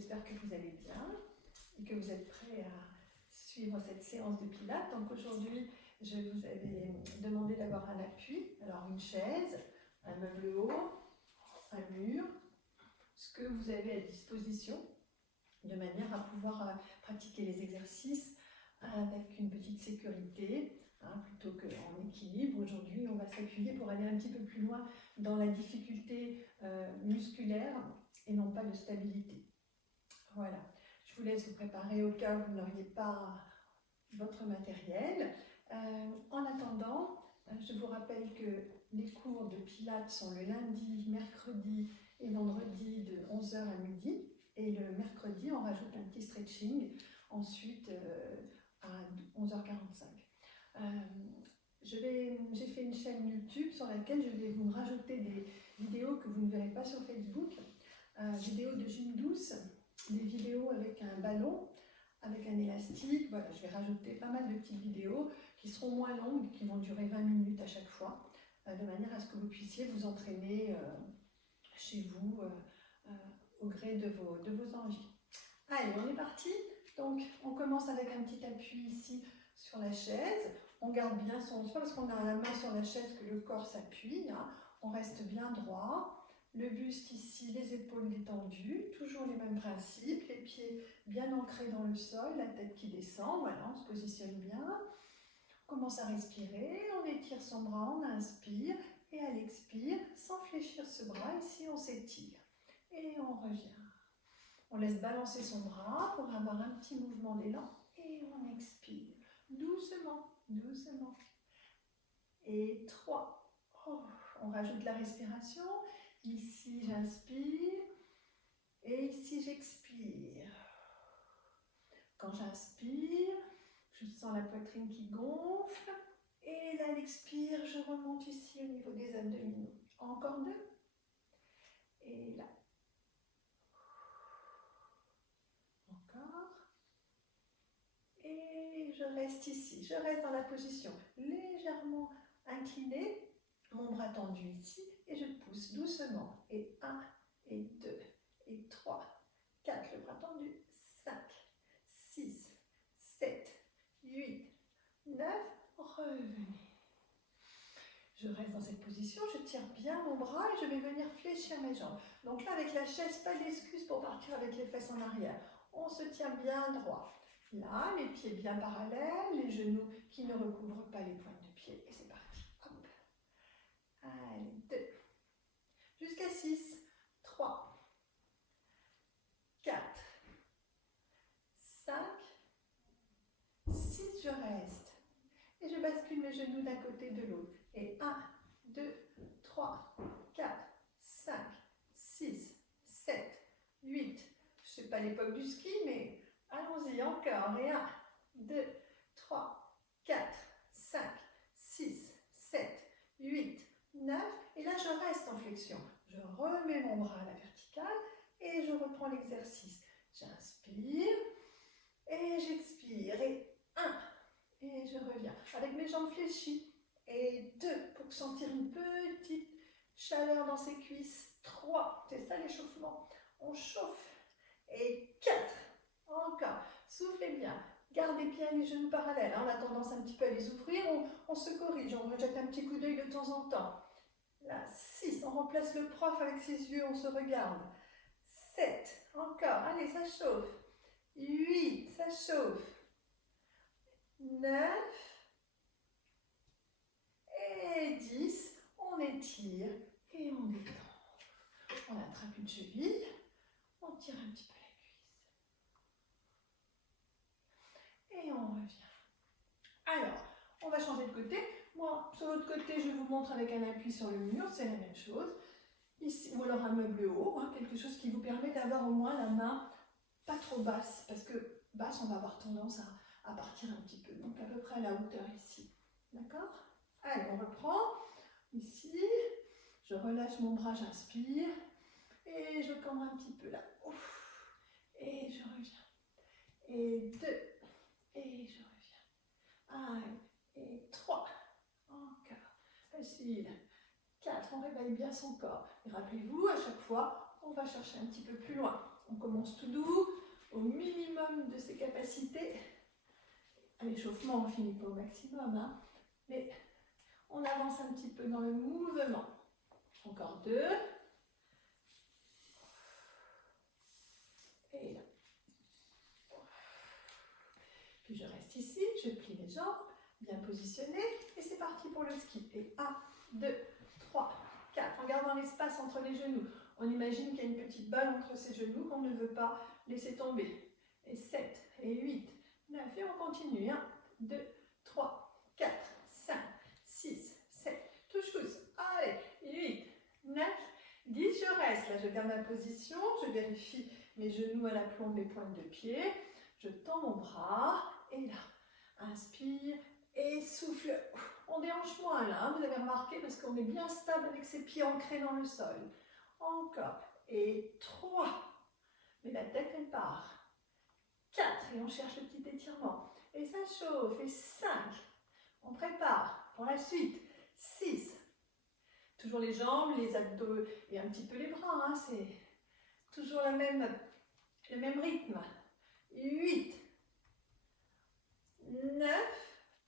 j'espère que vous allez bien et que vous êtes prêts à suivre cette séance de Pilates. Donc aujourd'hui, je vous avais demandé d'avoir un appui, alors une chaise, un meuble haut, un mur, ce que vous avez à disposition, de manière à pouvoir pratiquer les exercices avec une petite sécurité, plutôt qu'en équilibre. Aujourd'hui, on va s'appuyer pour aller un petit peu plus loin dans la difficulté musculaire et non pas de stabilité. Voilà, je vous laisse vous préparer au cas où vous n'auriez pas votre matériel. En attendant, je vous rappelle que les cours de Pilates sont le lundi, mercredi et vendredi de 11h à midi. Et le mercredi, on rajoute un petit stretching, ensuite à 11h45. J'ai fait une chaîne YouTube sur laquelle je vais vous rajouter des vidéos que vous ne verrez pas sur Facebook, vidéos de gym douce, des vidéos avec un ballon, avec un élastique. Voilà, je vais rajouter pas mal de petites vidéos qui seront moins longues, qui vont durer 20 minutes à chaque fois, de manière à ce que vous puissiez vous entraîner chez vous au gré de vos envies. Allez, on est parti. Donc, on commence avec un petit appui ici sur la chaise. On garde bien son... C'est pas parce qu'on a la main sur la chaise que le corps s'appuie. On reste bien droit. Le buste ici, les épaules détendues. Toujours les mêmes principes. Les pieds bien ancrés dans le sol, la tête qui descend. Voilà, on se positionne bien. On commence à respirer. On étire son bras, on inspire. Et à l'expire, sans fléchir ce bras, ici on s'étire. Et on revient. On laisse balancer son bras pour avoir un petit mouvement d'élan et on expire. Doucement, doucement. Et 3. Oh, on rajoute la respiration. Ici, j'inspire. Et ici, j'expire. Quand j'inspire, je sens la poitrine qui gonfle. Et là, à l'expire, je remonte ici au niveau des abdominaux. Encore 2. Et là. Et je reste ici, je reste dans la position légèrement inclinée, mon bras tendu ici, et je pousse doucement. Et 1, et 2, et 3, 4, le bras tendu, 5, 6, 7, 8, 9, revenez. Je reste dans cette position, je tire bien mon bras et je vais venir fléchir mes jambes. Donc là, avec la chaise, pas d'excuse pour partir avec les fesses en arrière. On se tient bien droit. Là, les pieds bien parallèles, les genoux qui ne recouvrent pas les pointes de pied. Et c'est parti. Hop. Allez, 2. Jusqu'à 6. 3. 4. 5. 6, je reste. Et je bascule mes genoux d'un côté de l'autre. Et 1, 2, 3, 4, 5, 6, 7, 8. Je ne sais pas l'époque du ski, mais allons-y encore. Et 1, 2, 3, 4, 5, 6, 7, 8, 9. Et là, je reste en flexion. Je remets mon bras à la verticale et je reprends l'exercice. J'inspire et j'expire. Et 1, et je reviens avec mes jambes fléchies. Et 2, pour sentir une petite chaleur dans ses cuisses. 3, c'est ça l'échauffement. On chauffe. Et 4, encore. Soufflez bien. Gardez bien les genoux parallèles. On a tendance un petit peu à les ouvrir. On se corrige. On rejette un petit coup d'œil de temps en temps. Là, 6, on remplace le prof avec ses yeux. On se regarde. 7, encore. Allez, ça chauffe. 8, ça chauffe. 9. Et 10, on étire et on détend. On attrape une cheville, on tire un petit peu la cuisse. Et on revient. Alors, on va changer de côté. Moi, sur l'autre côté, je vous montre avec un appui sur le mur, c'est la même chose. Ici, ou alors un meuble haut, quelque chose qui vous permet d'avoir au moins la main pas trop basse, parce que basse, on va avoir tendance à partir un petit peu. Donc à peu près à la hauteur ici. D'accord ? Allez, on reprend. Ici, je relâche mon bras, j'inspire. Et je cambre un petit peu là. Ouf. Et je reviens. Et 2. Et je reviens. 1. Et 3. Encore. Facile. 4. On réveille bien son corps. Et rappelez-vous, à chaque fois, on va chercher un petit peu plus loin. On commence tout doux, au minimum de ses capacités. À l'échauffement, on finit pas au maximum, hein, mais on avance un petit peu dans le mouvement. Encore 2. Et là. Puis je reste ici, je plie les jambes, bien positionnées, et c'est parti pour le ski. Et 1, 2, 3, 4, en gardant l'espace entre les genoux. On imagine qu'il y a une petite balle entre ses genoux qu'on ne veut pas laisser tomber. Et 7, et 8, 9, et on continue. 1, 2, 3, 4, 5, 6, 7, touche tous. Allez, 8, 9, 10, je reste. Là, je garde ma position, je vérifie mes genoux à l'aplomb de mes pointes de pied. Je tends mon bras, et là, inspire, et souffle. On déhanche moins là, hein, vous avez remarqué, parce qu'on est bien stable avec ses pieds ancrés dans le sol. Encore, et 3, mais la tête elle part. 4, et on cherche le petit étirement. Et ça chauffe, et 5, on prépare pour la suite. 6, toujours les jambes, les abdos et un petit peu les bras, hein, c'est toujours le même rythme. 8, 9,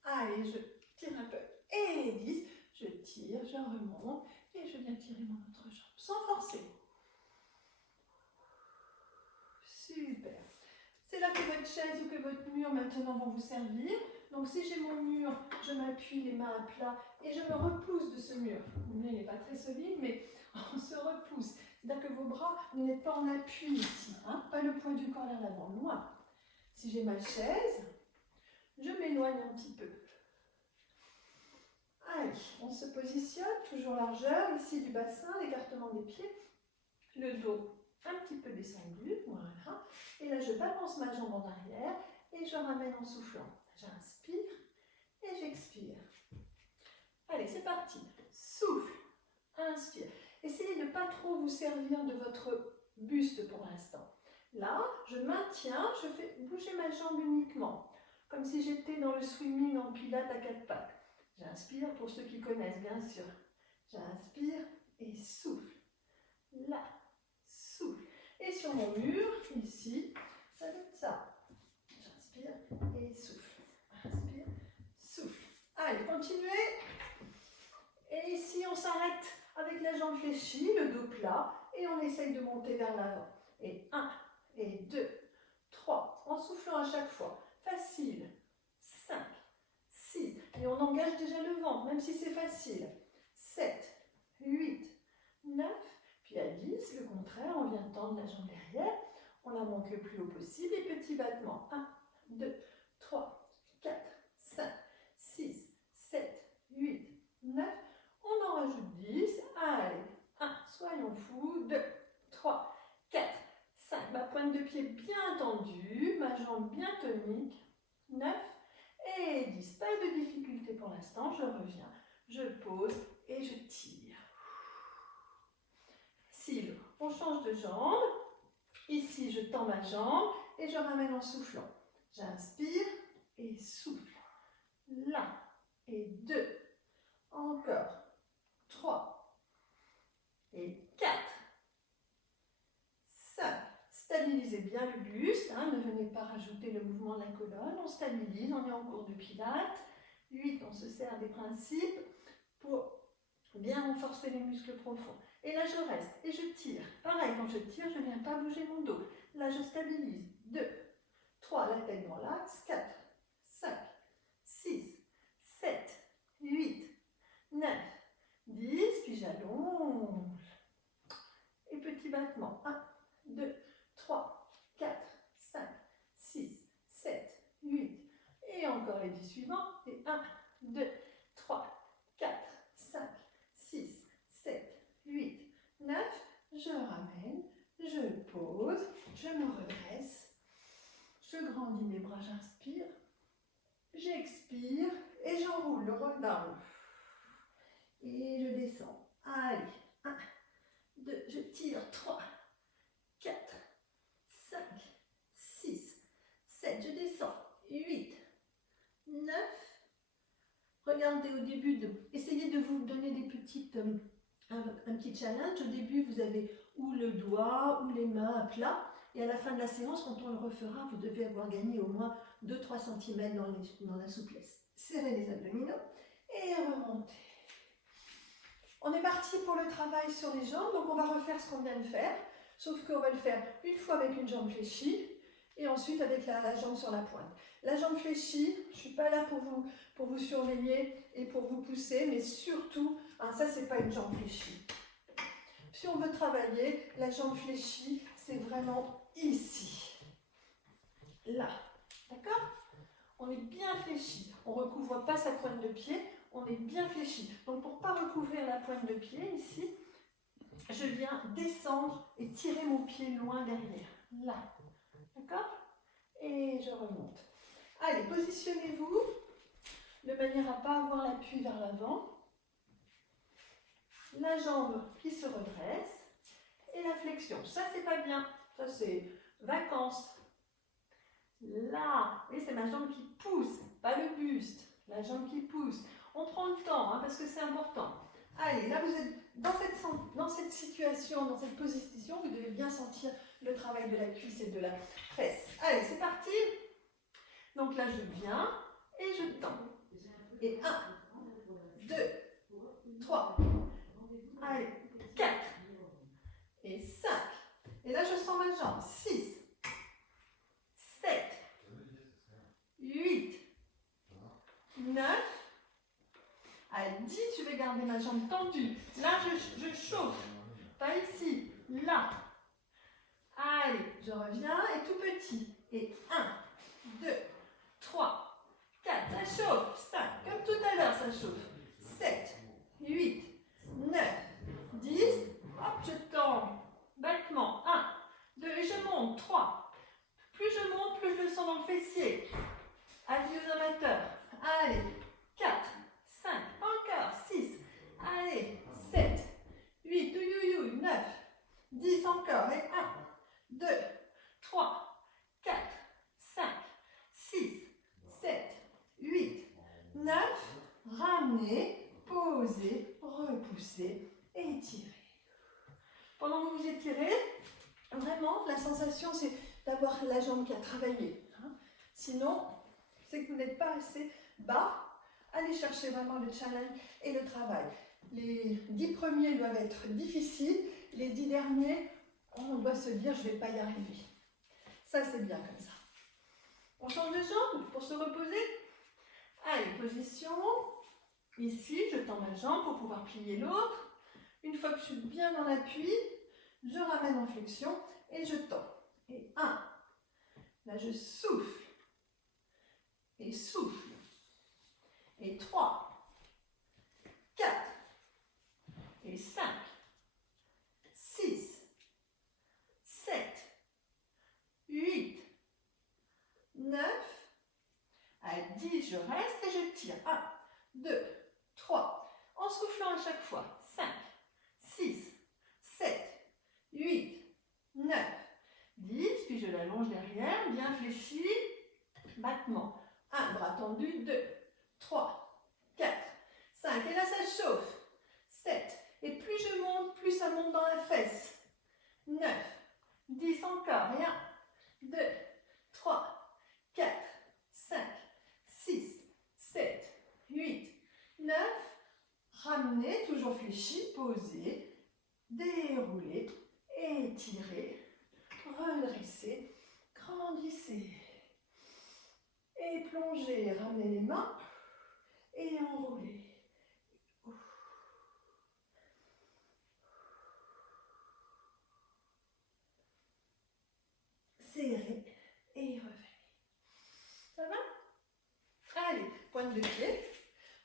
allez, je tire un peu, et 10, je tire, je remonte, et je viens tirer mon autre jambe, sans forcer. Super. C'est là que votre chaise ou que votre mur maintenant vont vous servir. Donc si j'ai mon mur, je m'appuie les mains à plat et je me repousse de ce mur. Le mien n'est pas très solide, mais on se repousse. C'est-à-dire que vos bras, vous n'êtes pas en appui ici, hein, pas le poids du corps vers l'avant, loin. Si j'ai ma chaise, je m'éloigne un petit peu. Allez, on se positionne, toujours largeur, ici du bassin, l'écartement des pieds, le dos un petit peu descendu, voilà. Et là, je balance ma jambe en arrière et je ramène en soufflant. J'inspire et j'expire. Allez, c'est parti. Souffle, inspire. Essayez de ne pas trop vous servir de votre buste pour l'instant. Là, je maintiens, je fais bouger ma jambe uniquement, comme si j'étais dans le swimming en pilates à 4 pattes. J'inspire pour ceux qui connaissent, bien sûr. J'inspire et souffle. Là, souffle. Et sur mon mur, ici, ça donne ça. J'inspire et souffle. Inspire, souffle. Allez, continuez. Et ici, on s'arrête avec la jambe fléchie, le dos plat, et on essaye de monter vers l'avant. Et 1, et 2, 3, en soufflant à chaque fois. Facile. 5, 6, et on engage déjà le ventre, même si c'est facile. 7, 8, 9, puis à 10, le contraire, on vient tendre la jambe derrière, on la monte le plus haut possible, et petit battement. 1, 2, 3, 4, 5, 6, 7, 8, 9, on en rajoute 10, allez, 1, soyons fous, 2, 3, 4, 5, ma pointe de pied bien tendue, ma jambe bien tonique, 9, et 10, pas de difficulté pour l'instant, je reviens, je pose et je tire. Facile, on change de jambe, ici je tends ma jambe et je ramène en soufflant. J'inspire et souffle. Là, et 2, encore, 3, et 4, 5. Stabilisez bien le buste, hein, ne venez pas rajouter le mouvement de la colonne, on stabilise, on est en cours de pilates. 8, on se sert des principes pour bien renforcer les muscles profonds. Et là, je reste et je tire. Pareil, quand je tire, je ne viens pas bouger mon dos. Là, je stabilise. 2, 3, la tête dans l'axe. 4, 5, 6, 7, 8, 9, 10. Puis j'allonge. Et petit battement. 1, 2, 3, 4, 5, 6, 7, 8. Et encore les 10 suivants. Et 1, 2, 3, 4, 5, 6, 7, 8, 9. Je ramène, je pose, je me redresse. Je grandis mes bras, j'inspire. J'expire et j'enroule le roll down. Et je descends. Allez, 1, 2, je tire. 3, 4, 5, 6, 7, je descends. 8, 9. Regardez au début, essayez de vous donner des petites, un petit challenge. Au début, vous avez ou le doigt ou les mains à plat. Et à la fin de la séance, quand on le refera, vous devez avoir gagné au moins 2-3 cm dans la souplesse. Serrez les abdominaux et remontez. On est parti pour le travail sur les jambes, donc on va refaire ce qu'on vient de faire, sauf qu'on va le faire une fois avec une jambe fléchie et ensuite avec la jambe sur la pointe. La jambe fléchie, je ne suis pas là pour vous surveiller et pour vous pousser, mais surtout, ça c'est pas une jambe fléchie. Si on veut travailler, la jambe fléchie, c'est vraiment ici, là, d'accord? On est bien fléchi, on ne recouvre pas sa pointe de pied, on est bien fléchi. Donc pour ne pas recouvrir la pointe de pied ici, je viens descendre et tirer mon pied loin derrière, là, d'accord? Et je remonte. Allez, positionnez-vous de manière à ne pas avoir l'appui vers l'avant. La jambe qui se redresse et la flexion. Ça, c'est pas bien. Ça, c'est vacances. Là, et c'est ma jambe qui pousse, pas le buste. La jambe qui pousse. On prend le temps, parce que c'est important. Allez, là, vous êtes dans cette situation, dans cette position, vous devez bien sentir le travail de la cuisse et de la fesse. Allez, c'est parti. Donc là, je viens et je tends. Et 1, 2, 3, allez, 4, et 5. Et là, je sens ma jambe. 6, 7, 8, 9, à 10, je vais garder ma jambe tendue. Là, je chauffe. Pas ici, là. Allez, je reviens et tout petit. Et 1, 2, 3, 4, ça chauffe. 5, comme tout à l'heure, ça chauffe. 7, 8, 9, 10. Hop, je tends. Battement. 1, 2, et je monte. 3. Plus je monte, plus je le sens dans le fessier. Avis aux amateurs. Allez, 4, 5, encore, 6, allez, 7, 8, 9, 10 encore, et 1, 2, 3, 4, 5, 6, 7, 8, 9, ramenez, posez, repoussez, étirez. Pendant que vous étirez, vraiment, la sensation, c'est d'avoir la jambe qui a travaillé. Sinon, c'est que vous n'êtes pas assez bas. Allez chercher vraiment le challenge et le travail. Les 10 premiers doivent être difficiles. Les 10 derniers, on doit se dire, je ne vais pas y arriver. Ça, c'est bien comme ça. On change de jambe pour se reposer. Allez, position. Ici, je tends ma jambe pour pouvoir plier l'autre. Une fois que je suis bien dans l'appui, je ramène en flexion et je tends. Et 1. Là, je souffle. Et souffle. Et 3, 4, et 5, 6, 7, 8, 9, à 10, je reste et je tire. 1, 2, 3, en soufflant à chaque fois. 5, 6, 7, 8, 9, 10, puis je l'allonge derrière, bien fléchi, battement. 1, bras tendu, 2, 3, 4, 5, et là ça chauffe, 7, et plus je monte, plus ça monte dans la fesse, 9, 10 encore, et 1, 2, 3, 4, 5, 6, 7, 8, 9, ramenez, toujours fléchi, posez, déroulez, étirez, redressez, grandissez. Et plongez, ramenez les mains et enroulez. Serrez et revenez. Ça va? Allez, pointe de pied.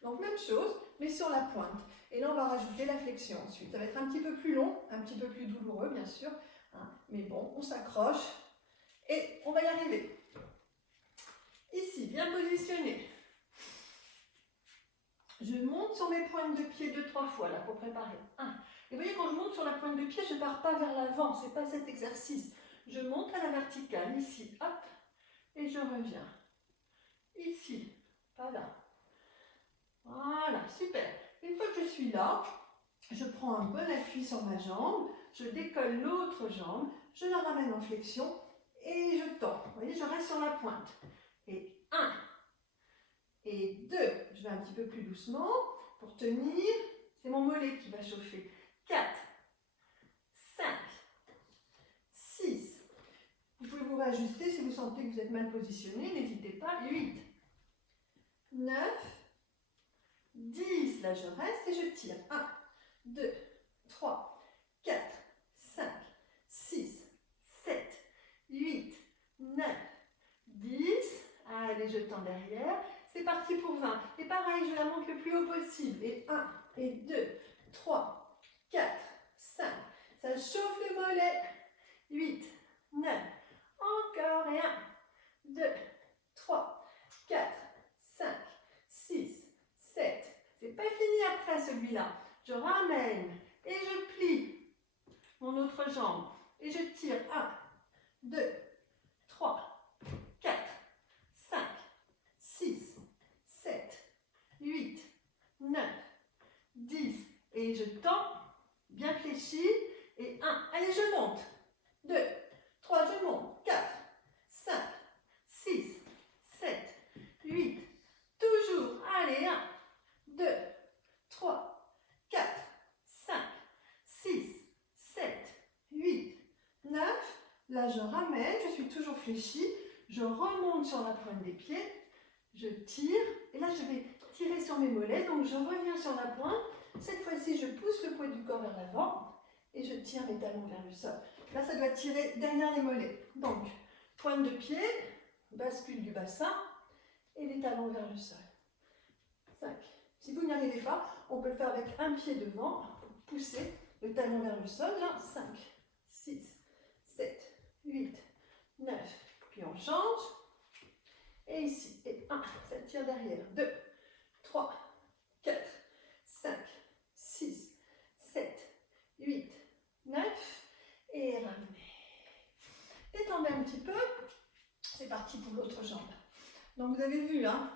Donc même chose, mais sur la pointe. Et là, on va rajouter la flexion ensuite. Ça va être un petit peu plus long, un petit peu plus douloureux, bien sûr. Mais bon, on s'accroche et on va y arriver. Ici, bien positionné. Je monte sur mes pointes de pied 2-3 fois là pour préparer. 1. Et vous voyez, quand je monte sur la pointe de pied, je ne pars pas vers l'avant. Ce n'est pas cet exercice. Je monte à la verticale, ici, hop, et je reviens. Ici, pas là. Voilà, super. Une fois que je suis là, je prends un bon appui sur ma jambe, je décolle l'autre jambe, je le ramène en flexion et je tends. Vous voyez, je reste sur la pointe. Et 1 et 2, je vais un petit peu plus doucement pour tenir. C'est mon mollet qui va chauffer. 4, 5, 6. Vous pouvez vous réajuster si vous sentez que vous êtes mal positionné, n'hésitez pas. 8, 9, 10. Là, je reste et je tire. 1, 2, 3, 4, 5, 6, 7, 8, 9, 10. Allez, je tends derrière. C'est parti pour 20. Et pareil, je la monte le plus haut possible. Et 1, et 2, 3, 4, 5. Ça chauffe le mollet. 8, 9. Encore. Et 1, 2, 3, 4, 5, 6, 7. C'est pas fini après celui-là. Je ramène et je plie mon autre jambe. Et je tire. 1, 2, 3, 4, 5, 6, 7, 8, 9, 10. Et je tends, bien fléchi. Et 1. Allez, je monte. 2, 3, je monte. 4, 5, 6, 7, 8. Toujours. Allez, 1, 2, 3, 4, 5, 6, 7, 8, 9. Là, je ramène. Je suis toujours fléchie. Je remonte sur la pointe des pieds. Je tire. Et là, je vais tirer sur mes mollets. Donc, je reviens sur la pointe. Cette fois-ci, je pousse le poids du corps vers l'avant. Et je tire mes talons vers le sol. Là, ça doit tirer derrière les mollets. Donc, pointe de pied, bascule du bassin et les talons vers le sol. 5. Si vous n'y arrivez pas, on peut le faire avec un pied devant, pousser le talon vers le sol. Là, 5, 6, 7, 8, 9. Puis on change. Et ici, et 1, ça tire derrière. 2, 3, 4, 5, 6, 7, 8, 9. Et ramenez. Détendez un petit peu. C'est parti pour l'autre jambe. Donc vous avez vu, hein,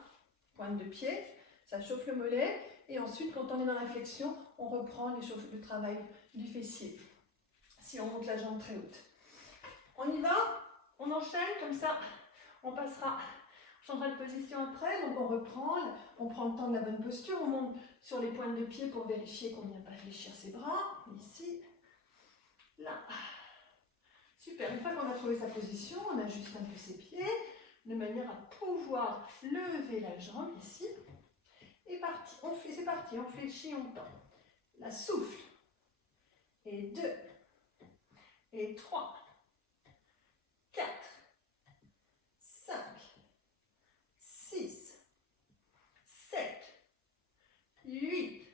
pointe de pied, ça chauffe le mollet. Et ensuite, quand on est dans la flexion, on reprend le travail du fessier. Si on monte la jambe très haute. On y va, on enchaîne comme ça. On passera, on changera de position après. Donc on reprend, on prend le temps de la bonne posture. On monte sur les pointes de pied pour vérifier qu'on ne vient pas fléchir ses bras. Ici, là. Super, une fois qu'on a trouvé sa position, on ajuste un peu ses pieds de manière à pouvoir lever la jambe ici. Et parti, c'est parti, on fléchit, on tend. La souffle. Et 2, et 3, 4, 5, 6, 7, 8,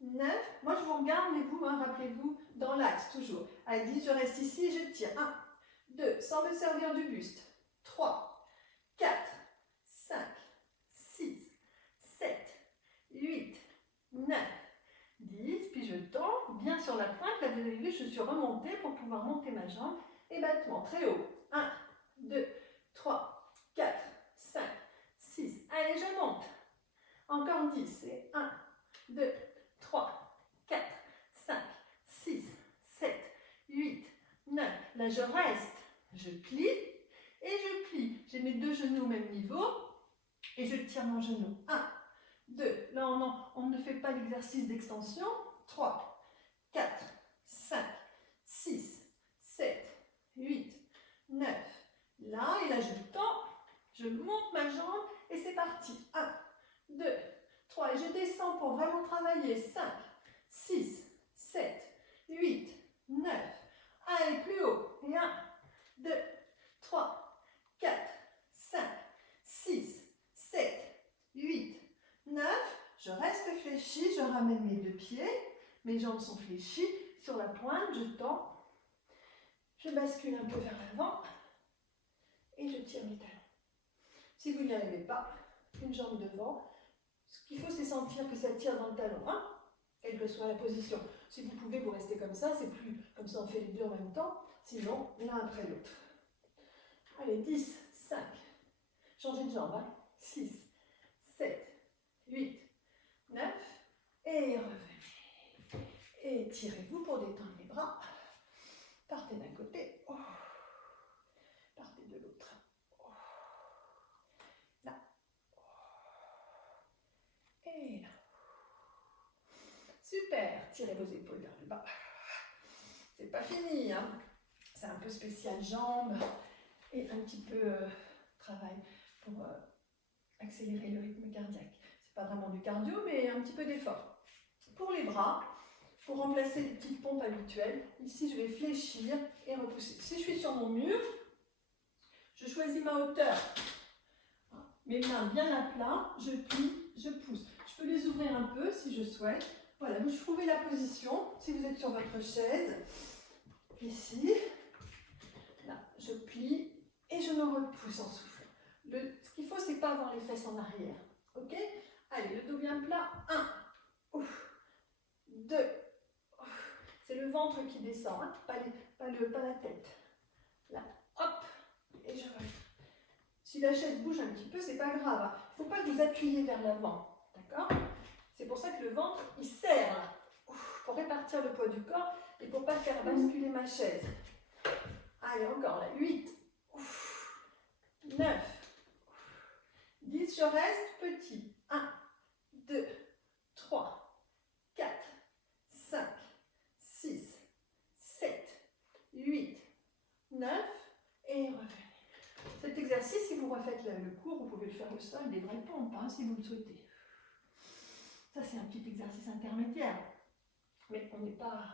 9. Moi, je vous regarde, mais vous, hein, rappelez-vous, dans l'axe, toujours. À 10, je reste ici et je tire. 1, 2, sans me servir du buste. 3, 4, 5, 6, 7, 8, 9, 10. Puis je tends bien sur la pointe. Là, vous avez vu, je suis remontée pour pouvoir monter ma jambe. Et battement très haut. 1, 2, 3, 4, 5, 6. Allez, je monte. Encore 10. Et 1, 2, 3, 4, 5, 6, 7, 8, 9. Là, je reste. Je plie et je plie. J'ai mes deux genoux au même niveau et je tire mon genou. 1, 2. Là, on ne fait pas l'exercice d'extension. 3, 4, 5, 6, 7, 8, 9. Là, et là, je tends. Je monte ma jambe et c'est parti. 1, 2, 3. Et je descends pour vraiment travailler. 5, 6, 7, 8, 9. Allez, plus haut. Et 1, 2, 3, 4, 5, 6, 7, 8, 9. Je reste fléchie, je ramène mes deux pieds. Mes jambes sont fléchies. Sur la pointe, je tends. Je bascule un peu vers l'avant. Et je tire mes talons. Si vous n'y arrivez pas, une jambe devant. Ce qu'il faut, c'est sentir que ça tire dans le talon, hein, quelle que soit la position. Si vous pouvez, vous restez comme ça, c'est plus comme ça on fait les deux en même temps. Sinon, l'un après l'autre. Allez, 10, 5. Changez de jambe, hein. 6, 7, 8, 9. Et revenez. Et tirez-vous pour détendre les bras. Partez d'un côté. Super, tirez vos épaules vers le bas. C'est pas fini, hein. C'est un peu spécial jambes et un petit peu travail pour accélérer le rythme cardiaque. C'est pas vraiment du cardio, mais un petit peu d'effort. Pour les bras, pour remplacer les petites pompes habituelles, ici je vais fléchir et repousser. Si je suis sur mon mur, je choisis ma hauteur. Mes mains bien à plat, je plie, je pousse. Je peux les ouvrir un peu si je souhaite. Voilà, vous trouvez la position. Si vous êtes sur votre chaise, ici, là, je plie et je me repousse en soufflant. Ce qu'il faut, c'est pas avoir les fesses en arrière. Ok? Allez, le dos bien plat. 1, 2, c'est le ventre qui descend, hein? pas la tête. Là, hop, et je reviens. Si la chaise bouge un petit peu, c'est pas grave. Hein. Il ne faut pas que vous appuyiez vers l'avant. D'accord? C'est pour ça que le ventre, il serre là, pour répartir le poids du corps et pour ne pas faire basculer ma chaise. Allez, encore là. 8, 9, 10, je reste petit. 1, 2, 3, 4, 5, 6, 7, 8, 9 et revenez. Cet exercice, si vous refaites le cours, vous pouvez le faire au sol, des vraies pompes, hein, si vous le souhaitez. Ça, c'est un petit exercice intermédiaire. Mais on n'est pas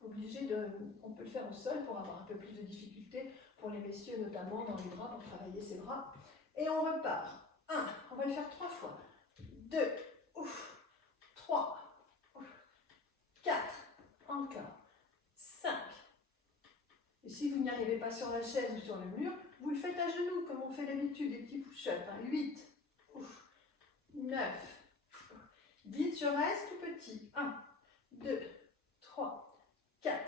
obligé de... On peut le faire au sol pour avoir un peu plus de difficulté, pour les messieurs notamment, dans les bras, pour travailler ses bras. Et on repart. 1, on va le faire 3 fois. 2, 3, 4, encore. 5. Et si vous n'y arrivez pas sur la chaise ou sur le mur, vous le faites à genoux, comme on fait d'habitude, des petits push-ups. 8, 9, 10, je reste tout petit. 1, 2, 3, 4,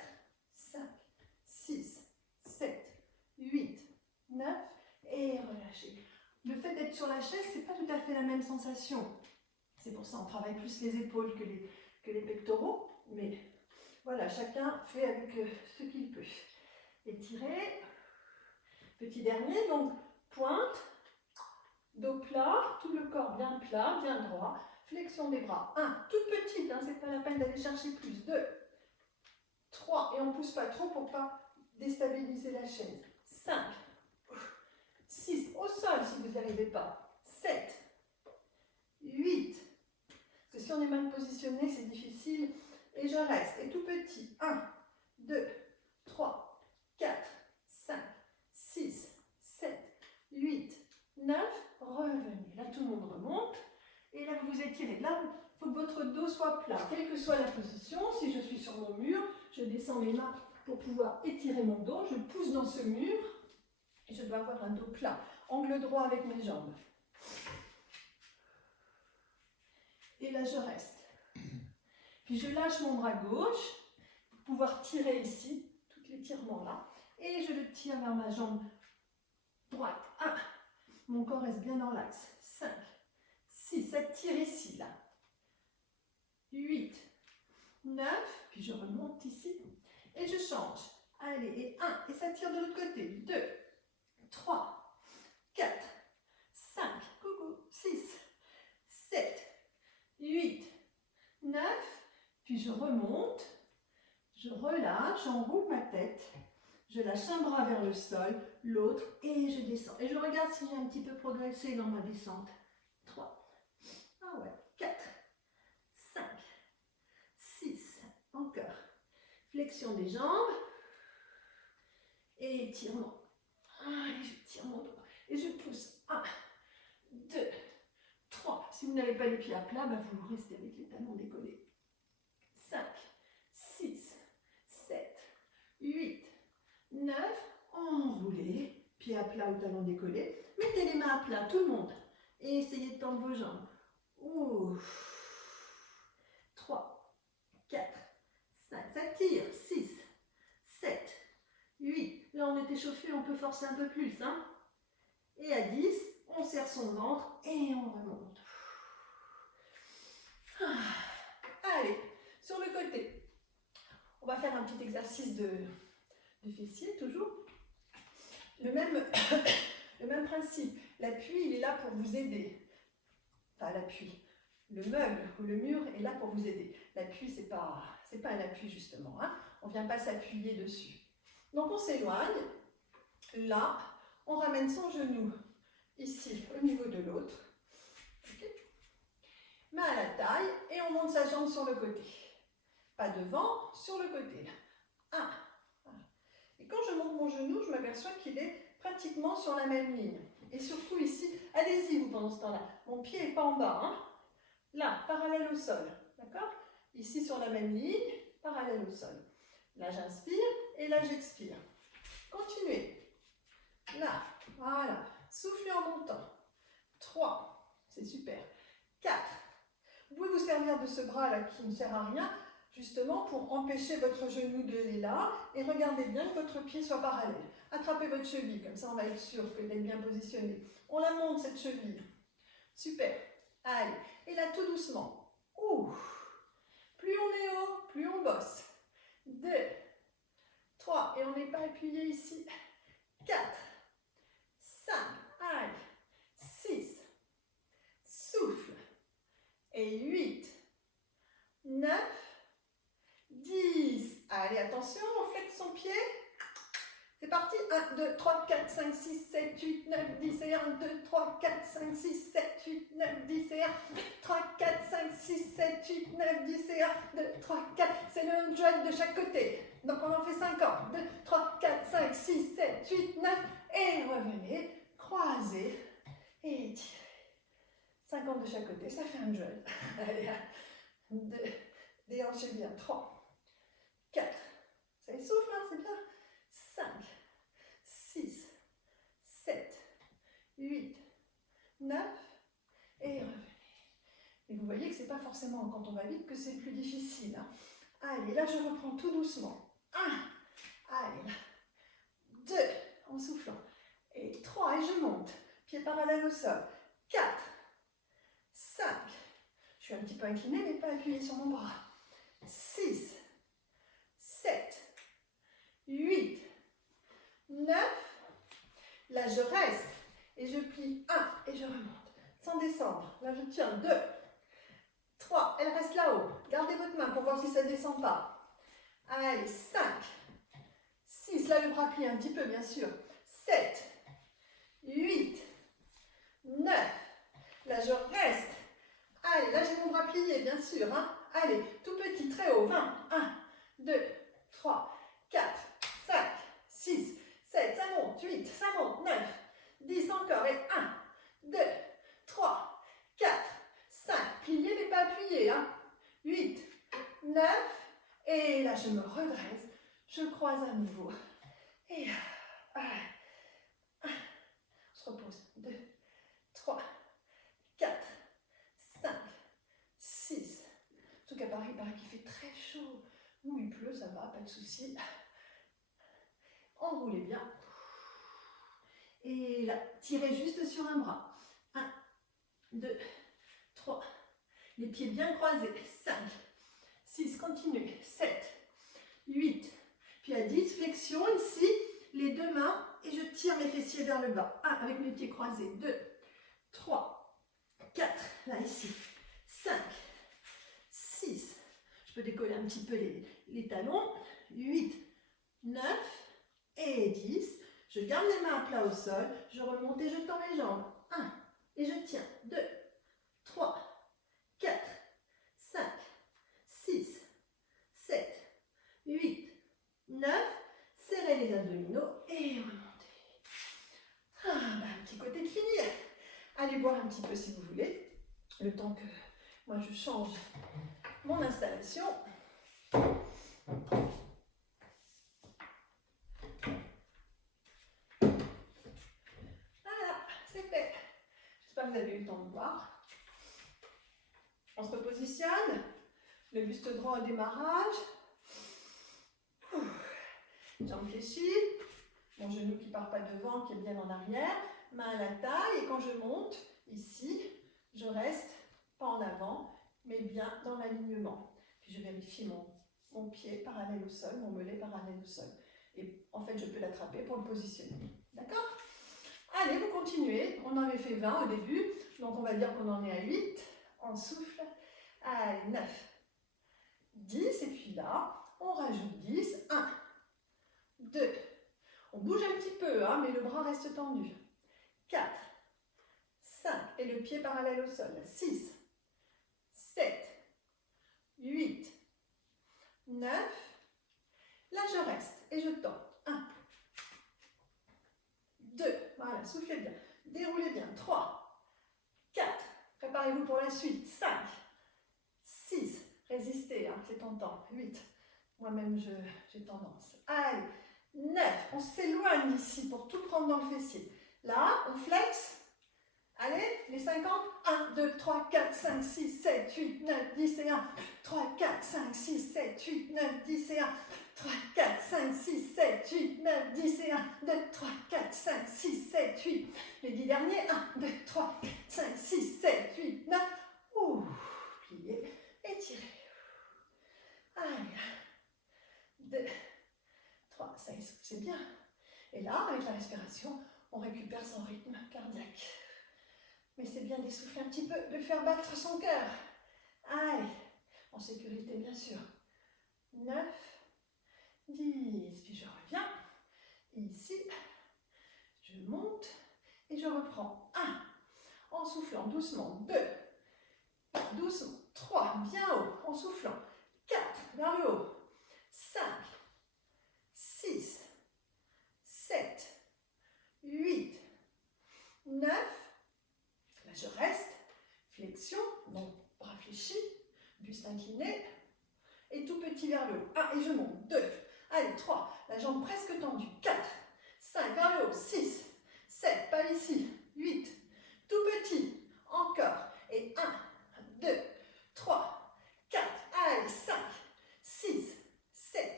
5, 6, 7, 8, 9 et relâchez. Le fait d'être sur la chaise, c'est pas tout à fait la même sensation. C'est pour ça qu'on travaille plus les épaules que les pectoraux. Mais voilà, chacun fait avec ce qu'il peut. Étirez. Petit dernier, donc pointe, dos plat, tout le corps bien plat, bien droit. Flexion des bras. 1, toute petite, hein, c'est pas la peine d'aller chercher plus. 2, 3, et on ne pousse pas trop pour ne pas déstabiliser la chaise. 5, 6, au sol si vous n'y arrivez pas. 7, 8, parce que si on est mal positionné, c'est difficile. Et je reste, et tout petit. 1, 2, 3, 4, 5, 6, 7, 8, 9, revenez. Là, tout le monde remonte. Et là, vous vous étirez. Là, il faut que votre dos soit plat. Quelle que soit la position, si je suis sur mon mur, je descends mes mains pour pouvoir étirer mon dos. Je pousse dans ce mur et je dois avoir un dos plat. Angle droit avec mes jambes. Et là, je reste. Puis je lâche mon bras gauche pour pouvoir tirer ici, tout l'étirement là. Et je le tire vers ma jambe droite. 1. Mon corps reste bien dans l'axe. 5, 6, ça tire ici, là. 8, 9, puis je remonte ici. Et je change. Allez, et 1, et ça tire de l'autre côté. 2, 3, 4, 5, coucou, 6, 7, 8, 9, puis je remonte, je relâche, j'enroule ma tête, je lâche un bras vers le sol, l'autre, et je descends. Et je regarde si j'ai un petit peu progressé dans ma descente. 3, ah ouais, 4, 5, 6, encore. Flexion des jambes, et étirement. Allez, je tire mon dos, et je pousse. 1, 2, 3. Si vous n'avez pas les pieds à plat, bah vous restez avec les talons décollés. 5, 6, 7, 8, 9, enroulez, pieds à plat ou talons décollés. Mettez les mains à plat, tout le monde. Et essayez de tendre vos jambes. 3, 4, 5, ça tire. 6, 7, 8. Là, on est échauffé, on peut forcer un peu plus. Hein. Et à 10, on serre son ventre et on remonte. Allez, sur le côté. On va faire un petit exercice de fessier, toujours. Le même principe. L'appui, il est là pour vous aider. Enfin, l'appui. Le meuble ou le mur est là pour vous aider. L'appui, c'est pas un appui justement. Hein. On ne vient pas s'appuyer dessus. Donc on s'éloigne. Là, on ramène son genou ici au niveau de l'autre. Okay. Main à la taille et on monte sa jambe sur le côté. Pas devant, sur le côté. 1. Et quand je monte mon genou, je m'aperçois qu'il est pratiquement sur la même ligne. Et surtout ici, allez-y vous pendant ce temps-là. Mon pied n'est pas en bas. Hein. Là, parallèle au sol. D'accord? Ici sur la même ligne, parallèle au sol. Là, j'inspire et là, j'expire. Continuez. Là, voilà. Soufflez en montant. 3. C'est super. 4. Vous pouvez vous servir de ce bras-là qui ne sert à rien, justement pour empêcher votre genou de aller là. Et regardez bien que votre pied soit parallèle. Attrapez votre cheville, comme ça on va être sûr d'être bien positionné. On la monte cette cheville. Super. Allez. Et là, tout doucement. Ouh. Plus on est haut, plus on bosse. 2, 3, et on n'est pas appuyé ici. 4, 5, allez, 6, souffle. Et 8, 9, 10. Allez, attention, on flexe son pied. C'est parti. 1, 2, 3, 4, 5, 6, 7, 8, 9, 10 et 1, 2, 3, 4, 5, 6, 7, 8, 9, 10 et 1, 3, 4, 5, 6, 7, 8, 9, 10 et 1, 2, 3, 4. C'est le même joint de chaque côté. Donc on en fait 50. 2, 3, 4, 5, 6, 7, 8, 9. Et revenez, croisez et tirez. 50 de chaque côté, ça fait un joint. Allez, 1, 2, déhanchez bien. 3, 4. Ça essouffle, hein, c'est bien. 5, 6, 7, 8, 9, et revenez. Et vous voyez que ce n'est pas forcément quand on va vite que c'est plus difficile. Hein. Allez, là je reprends tout doucement. 1, allez là. 2, en soufflant. Et 3, et je monte. Pied parallèle au sol. 4, 5, je suis un petit peu inclinée, mais pas appuyée sur mon bras. 6, 7, 8, 9, là je reste et je plie 1 et je remonte sans descendre. Là je tiens 2, 3, elle reste là-haut. Gardez votre main pour voir si ça ne descend pas. Allez, 5, 6, là le bras plie un petit peu bien sûr. 7, 8, 9, là je reste. Allez, là j'ai mon bras plié bien sûr. Hein. Allez, tout petit, très haut. 20, 1, 2, 3, 4, 5, 6, 7, ça monte, 8, ça monte, 9, 10 encore, et 1, 2, 3, 4, 5, plié mais pas appuyé, hein. 8, 9, et là je me redresse, je croise à nouveau, et on se repose, 2, 3, 4, 5, 6, en tout cas pareil, il paraît qu'il fait très chaud, ou il pleut, ça va, pas de souci. Enroulez bien. Et là, tirez juste sur un bras. 1, 2, 3. Les pieds bien croisés. 5, 6, continuez. 7, 8. Puis à 10, flexion ici, les deux mains. Et je tire mes fessiers vers le bas. 1, avec mes pieds croisés. 2, 3, 4. Là, ici. 5, 6. Je peux décoller un petit peu les talons. 8, 9. Et 10, je garde les mains à plat au sol, je remonte et je tends les jambes. 1, et je tiens. 2, 3, 4, 5, 6, 7, 8, 9. Serrez les abdominaux et remontez. Un petit côté de finir. Allez boire un petit peu si vous voulez, le temps que moi je change mon installation. Vous avez eu le temps de voir. On se repositionne, le buste droit au démarrage, jambes fléchies, mon genou qui ne part pas devant, qui est bien en arrière, main à la taille, et quand je monte, ici, je reste pas en avant, mais bien dans l'alignement. Puis je vérifie mon pied parallèle au sol, mon mollet parallèle au sol. Et en fait, je peux l'attraper pour le positionner. D'accord ? Allez, vous continuez. On en avait fait 20 au début, donc on va dire qu'on en est à 8. On souffle. Allez, 9, 10, et puis là, on rajoute 10. 1, 2, on bouge un petit peu, hein, mais le bras reste tendu. 4, 5, et le pied parallèle au sol. 6, 7, 8, 9. Là, je reste et je tends. 1, 2, voilà, soufflez bien. Déroulez bien. 3, 4, préparez-vous pour la suite. 5, 6, résistez, hein, c'est tentant. 8, moi-même j'ai tendance. Allez, 9, on s'éloigne d'ici pour tout prendre dans le fessier. Là, on flexe. Allez, les 50. 1, 2, 3, 4, 5, 6, 7, 8, 9, 10 et 1. 3, 4, 5, 6, 7, 8, 9, 10 et 1. 3, 4, 5, 6, 7, 8, 9, 10 et 1. 2, 3, 4, 5, 6, 7, 8. Les 10 derniers. 1, 2, 3, 4, 5, 6, 7, 8, 9. Ouh, pliez, étirez. Allez, 2, 3, c'est bien. Et là, avec la respiration, on récupère son rythme cardiaque. Mais c'est bien d'essouffler un petit peu, de faire battre son cœur. Allez, en sécurité bien sûr. 9, 10, puis je reviens. Ici, je monte et je reprends. 1, en soufflant doucement. 2, doucement. 3, bien haut, en soufflant. 4, vers le haut. 5, 6, 7, 8, 9. Là, je reste. Flexion, donc bras fléchis, buste incliné. Et tout petit vers le haut. 1, et je monte. 2, allez, 3, la jambe presque tendue. 4, 5, vers le haut. 6, 7, pas ici. 8, tout petit. Encore. Et 1, 2, 3, 4, allez, 5, 6, 7,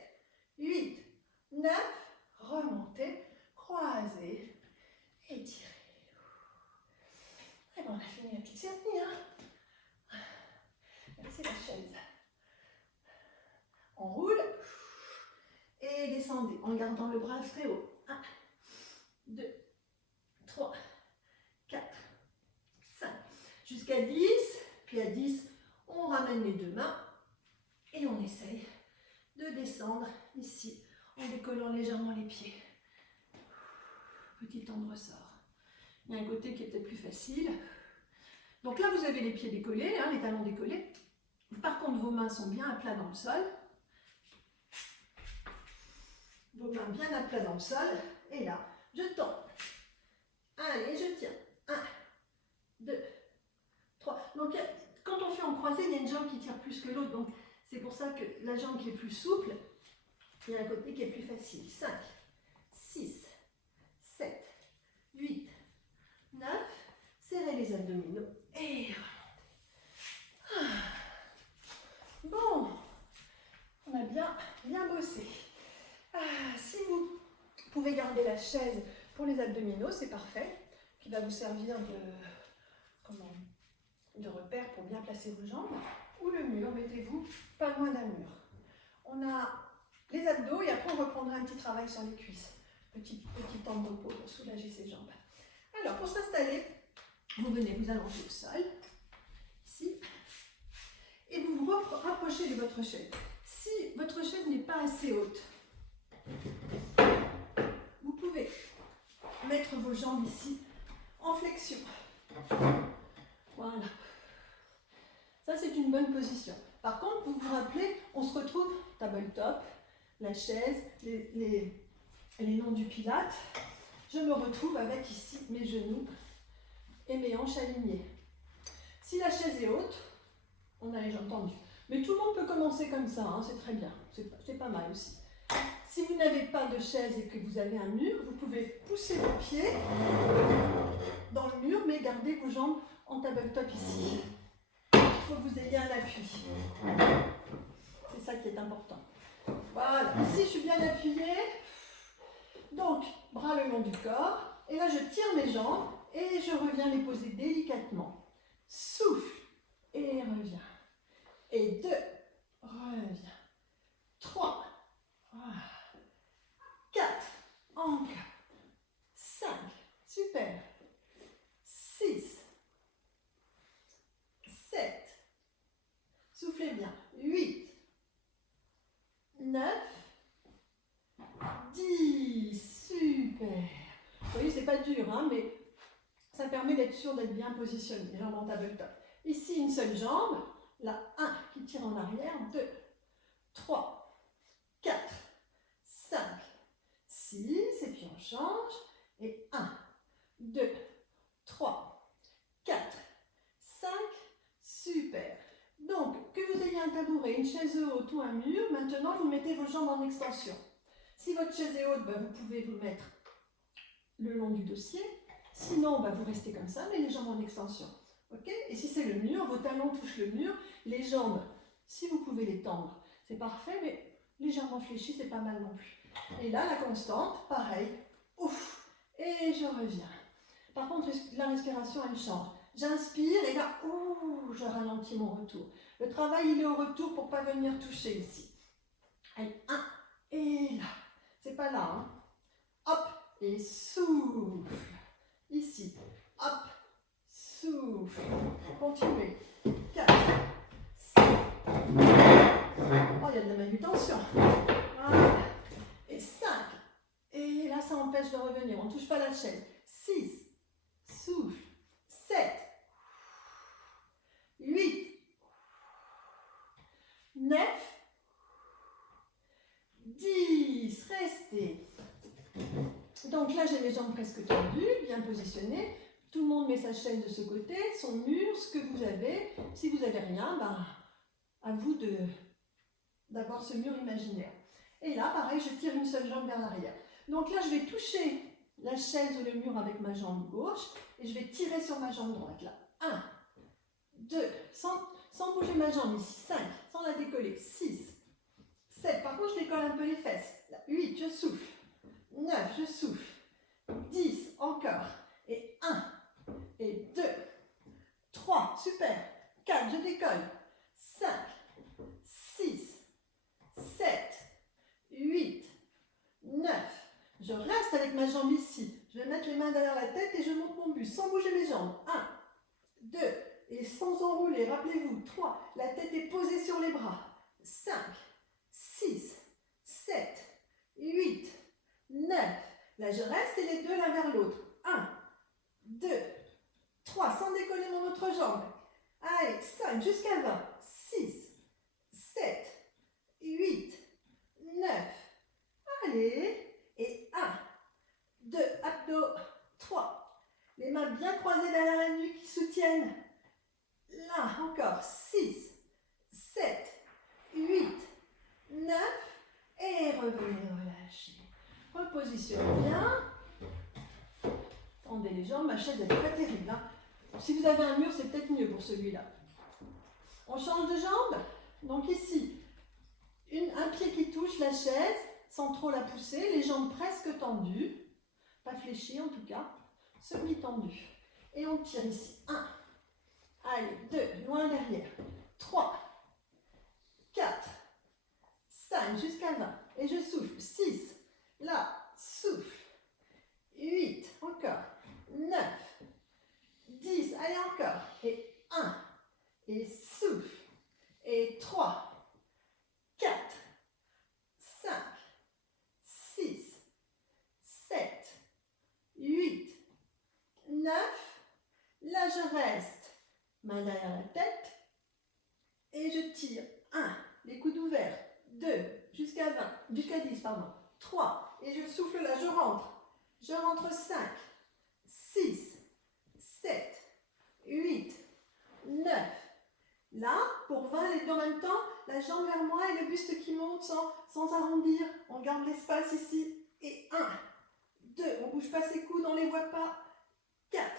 8, 9. Remontez, croisez, étirez. Et bon, on a fini la petite série, hein. Merci la chaise. On roule et descendez en gardant le bras très haut. 1, 2, 3, 4, 5. Jusqu'à 10. Puis à 10, on ramène les deux mains et on essaye de descendre ici en décollant légèrement les pieds. Petit temps de ressort. Il y a un côté qui est peut-être plus facile. Donc là, vous avez les pieds décollés, hein, les talons décollés. Par contre, vos mains sont bien à plat dans le sol. Vos mains bien à plat dans le sol. Et là, je tends. Allez, je tiens. 1, 2, 3. Donc, quand on fait en croisé, il y a une jambe qui tire plus que l'autre. Donc, c'est pour ça que la jambe qui est plus souple, il y a un côté qui est plus facile. 5, 6, 7, 8, 9. Serrez les abdominaux. Et remontez. Bon, on a bien bossé. Si vous pouvez garder la chaise pour les abdominaux, c'est parfait, qui va vous servir de repère pour bien placer vos jambes. Ou le mur, mettez-vous pas loin d'un mur. On a les abdos et après on reprendra un petit travail sur les cuisses. Petit temps de repos pour soulager ses jambes. Alors pour s'installer, vous venez vous allonger au sol, ici, et vous vous rapprochez de votre chaise. Si votre chaise n'est pas assez haute, vous pouvez mettre vos jambes ici en flexion. Voilà. Ça, c'est une bonne position. Par contre, vous vous rappelez, on se retrouve tabletop, la chaise, les noms du pilate. Je me retrouve avec ici mes genoux et mes hanches alignées. Si la chaise est haute, on a les jambes tendues. Mais tout le monde peut commencer comme ça, hein, c'est très bien, c'est pas mal aussi. Si vous n'avez pas de chaise et que vous avez un mur, vous pouvez pousser vos pieds dans le mur, mais gardez vos jambes en tabletop ici. Il faut que vous ayez un appui. C'est ça qui est important. Voilà, ici je suis bien appuyée. Donc, bras le long du corps. Et là, je tire mes jambes et je reviens les poser délicatement. Souffle et reviens. Et 2, reviens. 3, 4, encore. 5, super. 6, 7, soufflez bien. 8, 9, 10. Super. Vous voyez, c'est pas dur, hein, mais ça permet d'être sûr d'être bien positionné. Les jambes en tabletop. Ici, une seule jambe. Là, 1 qui tire en arrière. 2, 3, 4, 5, 6. Et puis on change. Et 1, 2, 3, 4, 5. Super. Donc, que vous ayez un tabouret, une chaise haute ou un mur, maintenant vous mettez vos jambes en extension. Si votre chaise est haute, vous pouvez vous mettre le long du dossier. Sinon, vous restez comme ça, mais les jambes en extension. Okay. Et si c'est le mur, vos talons touchent le mur, les jambes, si vous pouvez les tendre, c'est parfait, mais légèrement fléchies, c'est pas mal non plus. Et là, la constante, pareil, ouf, et je reviens. Par contre, la respiration, elle change. J'inspire et là, ouh, je ralentis mon retour. Le travail, il est au retour pour ne pas venir toucher ici. Allez, 1, et là. C'est pas là, hein. Hop, et souffle. Ici, hop, souffle. Continuez. 4, 5. Oh, il y a de la manutention. Voilà. Et 5. Et là, ça empêche de revenir. On ne touche pas la chaise. 6. Souffle. 7. 8. 9. 10. Restez. Donc là, j'ai les jambes presque tendues, bien positionnées. Tout le monde met sa chaise de ce côté, son mur, ce que vous avez. Si vous n'avez rien, à vous d'avoir ce mur imaginaire. Et là, pareil, je tire une seule jambe vers l'arrière. Donc là, je vais toucher la chaise ou le mur avec ma jambe gauche et je vais tirer sur ma jambe droite. Là, 1, 2, sans bouger ma jambe ici. 5, sans la décoller. 6, 7. Par contre, je décolle un peu les fesses. Là, 8, je souffle. 9, je souffle. 10, encore. Et 1, et 2, 3, super. 4, je décolle. 5, 6, 7, 8, 9. Je reste avec ma jambe ici. Je vais mettre les mains derrière la tête et je monte mon buste sans bouger mes jambes. 1, 2, et sans enrouler. Rappelez-vous. 3, la tête est posée sur les bras. 5, 6, 7, 8, 9. Là, je reste et les deux l'un vers l'autre. 1, 2, 3, sans décoller mon autre jambe. Allez, 5, jusqu'à 20. 6, 7, 8, 9. Allez, et 1, 2, abdos, 3. Les mains bien croisées derrière la nuque qui soutiennent. Là, encore. 6, 7, 8, 9. Et revenez relâcher. Repositionnez bien. Tendez les jambes, ma chaise elle n'est pas terrible. Hein. Si vous avez un mur, c'est peut-être mieux pour celui-là. On change de jambe. Donc ici, un pied qui touche la chaise, sans trop la pousser, les jambes presque tendues, pas fléchies en tout cas, semi-tendues. Et on tire ici. 1, allez, 2, loin derrière. 3, 4, 5, jusqu'à 20. Et je souffle. 6, là, souffle. 8, encore. 9, 10, allez encore. Et 1, et souffle. Et 3, 4, 5, 6, 7, 8, 9. Là, je reste. Main derrière la tête. Et je tire. 1, les coudes ouverts. 2, jusqu'à 20, jusqu'à 10, pardon. 3, et je souffle là, je rentre. Je rentre 5, 6, 7, 8, 9. Là, pour 20, les deux en même temps, la jambe vers moi et le buste qui monte sans arrondir. On garde l'espace ici. Et 1, 2, on ne bouge pas ses coudes, on ne les voit pas. 4,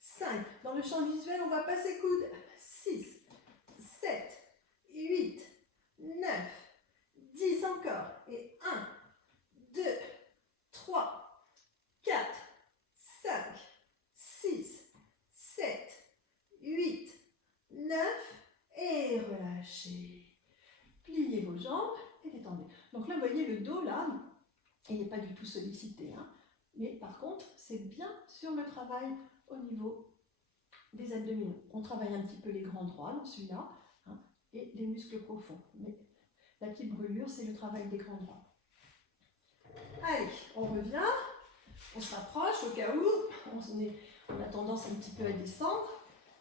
5, dans le champ visuel, on ne voit pas ses coudes. 6, 7, 8, 9, 10 encore. Et 1, 2, 3, 4, 5, 6, 7, 8, 9. Et relâchez. Pliez vos jambes et détendez. Donc là, vous voyez le dos, là, il n'est pas du tout sollicité. Hein. Mais par contre, c'est bien sur le travail au niveau des abdominaux. On travaille un petit peu les grands droits dans celui-là hein, et les muscles profonds. Mais La petite brûlure, c'est le travail des grands droits. Allez, on revient. On se rapproche au cas où on a tendance un petit peu à descendre.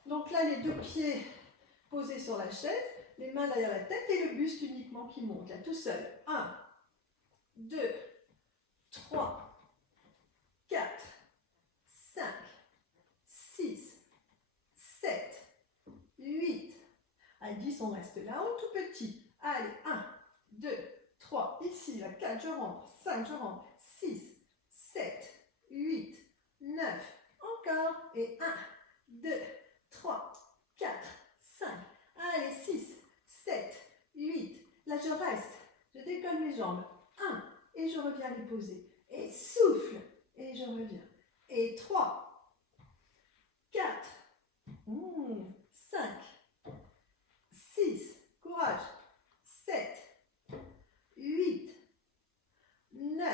Donc là, les 2 pieds posés sur la chaise, les mains derrière la tête et le buste uniquement qui monte, là, tout seul. 1, 2, 3, 4, 5, 6, 7, 8. À 10, on reste là, en tout petit. Allez, 1, 2, 3, ici, là, 4, je rentre, 5, je rentre, 6, 7, 8, 9, encore, et 1, 2, 3, 4, 5, allez, 6, 7, 8, là je reste, je décolle mes jambes, 1, et je reviens les poser, et souffle, et je reviens, et 3, 4, 5, 6, courage, 7, 8, 9,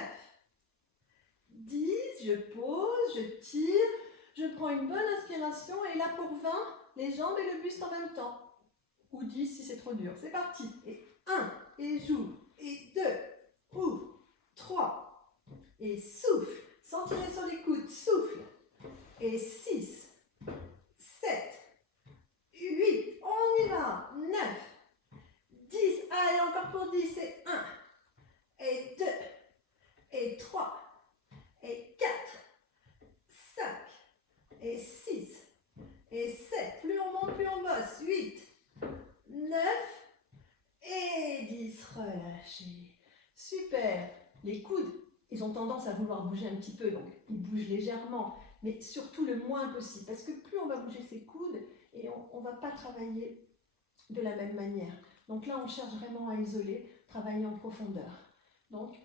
10, je pose, je tire, je prends une bonne inspiration et là pour 20, les jambes et le buste en même temps. Ou 10 si c'est trop dur. C'est parti. Et 1, et j'ouvre. Et 2, ouvre. 3, et souffle. Sans tirer sur les coudes, souffle. Et 6, 7, 8, on y va. 9, 10, allez encore pour 10, et 1, et 2, et 3, et 4, 5, et 6, et 7, plus on monte, plus on bosse, 8, 9, et 10, relâchez. Super. Les coudes, ils ont tendance à vouloir bouger un petit peu, donc ils bougent légèrement, mais surtout le moins possible, parce que plus on va bouger ses coudes, et on ne va pas travailler de la même manière. Donc là, on cherche vraiment à isoler, travailler en profondeur. Donc,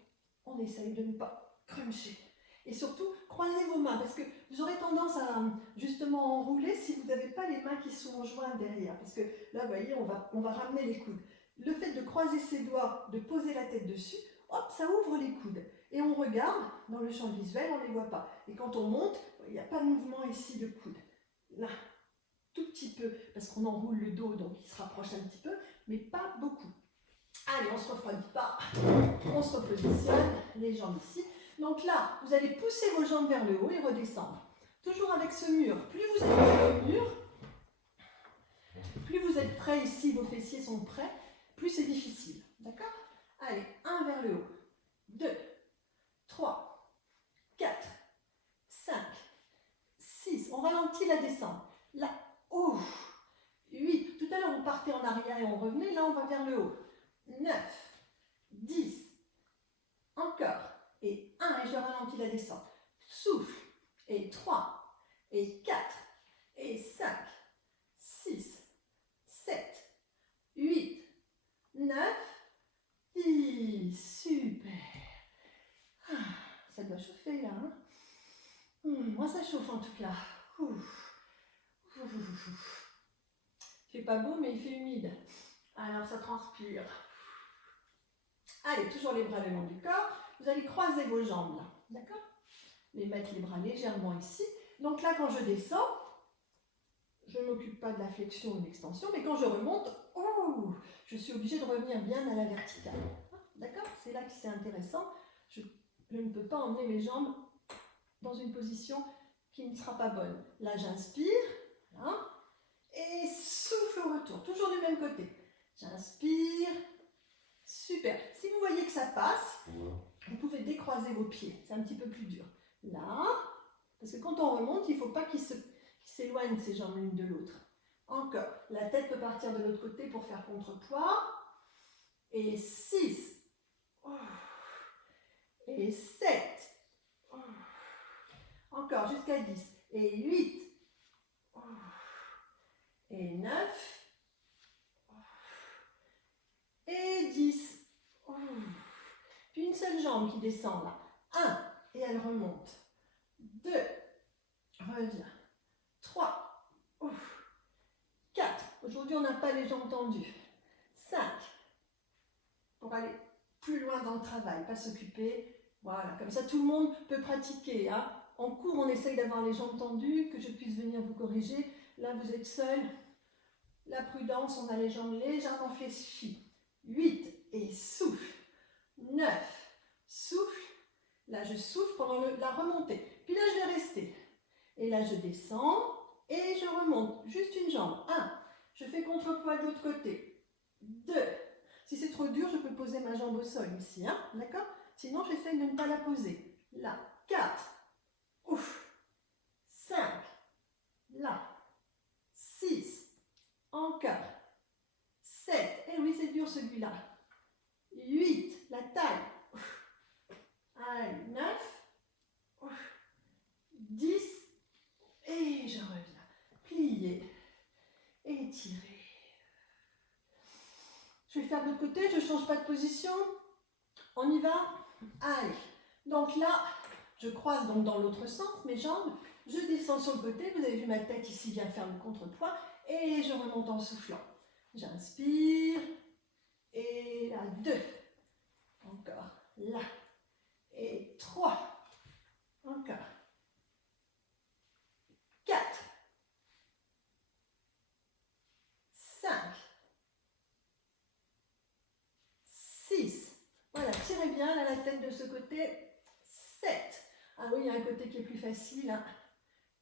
on essaye de ne pas cruncher. Et surtout, croisez vos mains, parce que vous aurez tendance à justement enrouler si vous n'avez pas les mains qui sont jointes derrière. Parce que là, vous voyez, on va ramener les coudes. Le fait de croiser ses doigts, de poser la tête dessus, hop, ça ouvre les coudes. Et on regarde, dans le champ visuel, on ne les voit pas. Et quand on monte, il n'y a pas de mouvement ici de coude. Là, tout petit peu, parce qu'on enroule le dos, donc il se rapproche un petit peu, mais pas beaucoup. Allez, on se refroidit pas. On se repositionne, les jambes ici. Donc là, vous allez pousser vos jambes vers le haut et redescendre. Toujours avec ce mur. Plus vous êtes vers le mur, plus vous êtes prêt ici, vos fessiers sont prêts, plus c'est difficile. D'accord? Allez, 1 vers le haut. 2, 3, 4, 5, 6. On ralentit la descente. Là, ouf. 8. Tout à l'heure, on partait en arrière et on revenait. Là, on va vers le haut. 9, 10. Encore. Et 1, et je ralentis la descente. Souffle. Et 3, et 4, et 5, 6, 7, 8, 9, 10. Super. Ah, ça doit chauffer là. Hein, moi, ça chauffe en tout cas. Ouf. Ouf, ouf, ouf. Il fait pas beau, mais il fait humide. Alors, ça transpire. Allez, toujours les bras le long du corps. Vous allez croiser vos jambes là, d'accord? Les mettre les bras légèrement ici. Donc là, quand je descends, je ne m'occupe pas de la flexion ou de l'extension, mais quand je remonte, oh, je suis obligée de revenir bien à la verticale. D'accord? C'est là que c'est intéressant. Je ne peux pas emmener mes jambes dans une position qui ne sera pas bonne. Là, j'inspire, là, et souffle au retour, toujours du même côté. J'inspire. Super. Si vous voyez que ça passe, vous pouvez décroiser vos pieds. C'est un petit peu plus dur. Là, parce que quand on remonte, il ne faut pas qu'ils s'éloignent ces jambes l'une de l'autre. Encore. La tête peut partir de l'autre côté pour faire contrepoids. Et 6. Et 7. Encore jusqu'à 10. Et 8. Et 9. Et 10. Puis une seule jambe qui descend là. 1. Et elle remonte. 2. Reviens. 3. 4. Aujourd'hui, on n'a pas les jambes tendues. 5. Pour aller plus loin dans le travail, pas s'occuper. Voilà, comme ça, tout le monde peut pratiquer. Hein. En cours, on essaye d'avoir les jambes tendues, que je puisse venir vous corriger. Là, vous êtes seul. La prudence, on a les jambes légèrement fléchies. 8 et pendant la remontée. Puis là, je vais rester. Et là, je descends et je remonte. Juste une jambe. 1. Je fais contrepoids de l'autre côté. 2. Si c'est trop dur, je peux poser ma jambe au sol ici. Hein? D'accord? Sinon, j'essaie de ne pas la poser. Là. 4. Ouf. 5. Là. 6. Encore. 7. Eh oui, c'est dur celui-là. 8. La taille. Ouf. Allez. 9. Ouf. 10. Et je reviens. Plier. Étirer. Je vais faire de l'autre côté. Je ne change pas de position. On y va. Allez. Donc là, je croise donc dans l'autre sens mes jambes. Je descends sur le côté. Vous avez vu ma tête ici vient faire le contrepoids. Et je remonte en soufflant. J'inspire. Et là, 2. Encore. Là. Et 3. Encore. 4. 5. 6. Voilà, tirez bien là, la tête de ce côté. 7. Ah oui, il y a un côté qui est plus facile. Hein.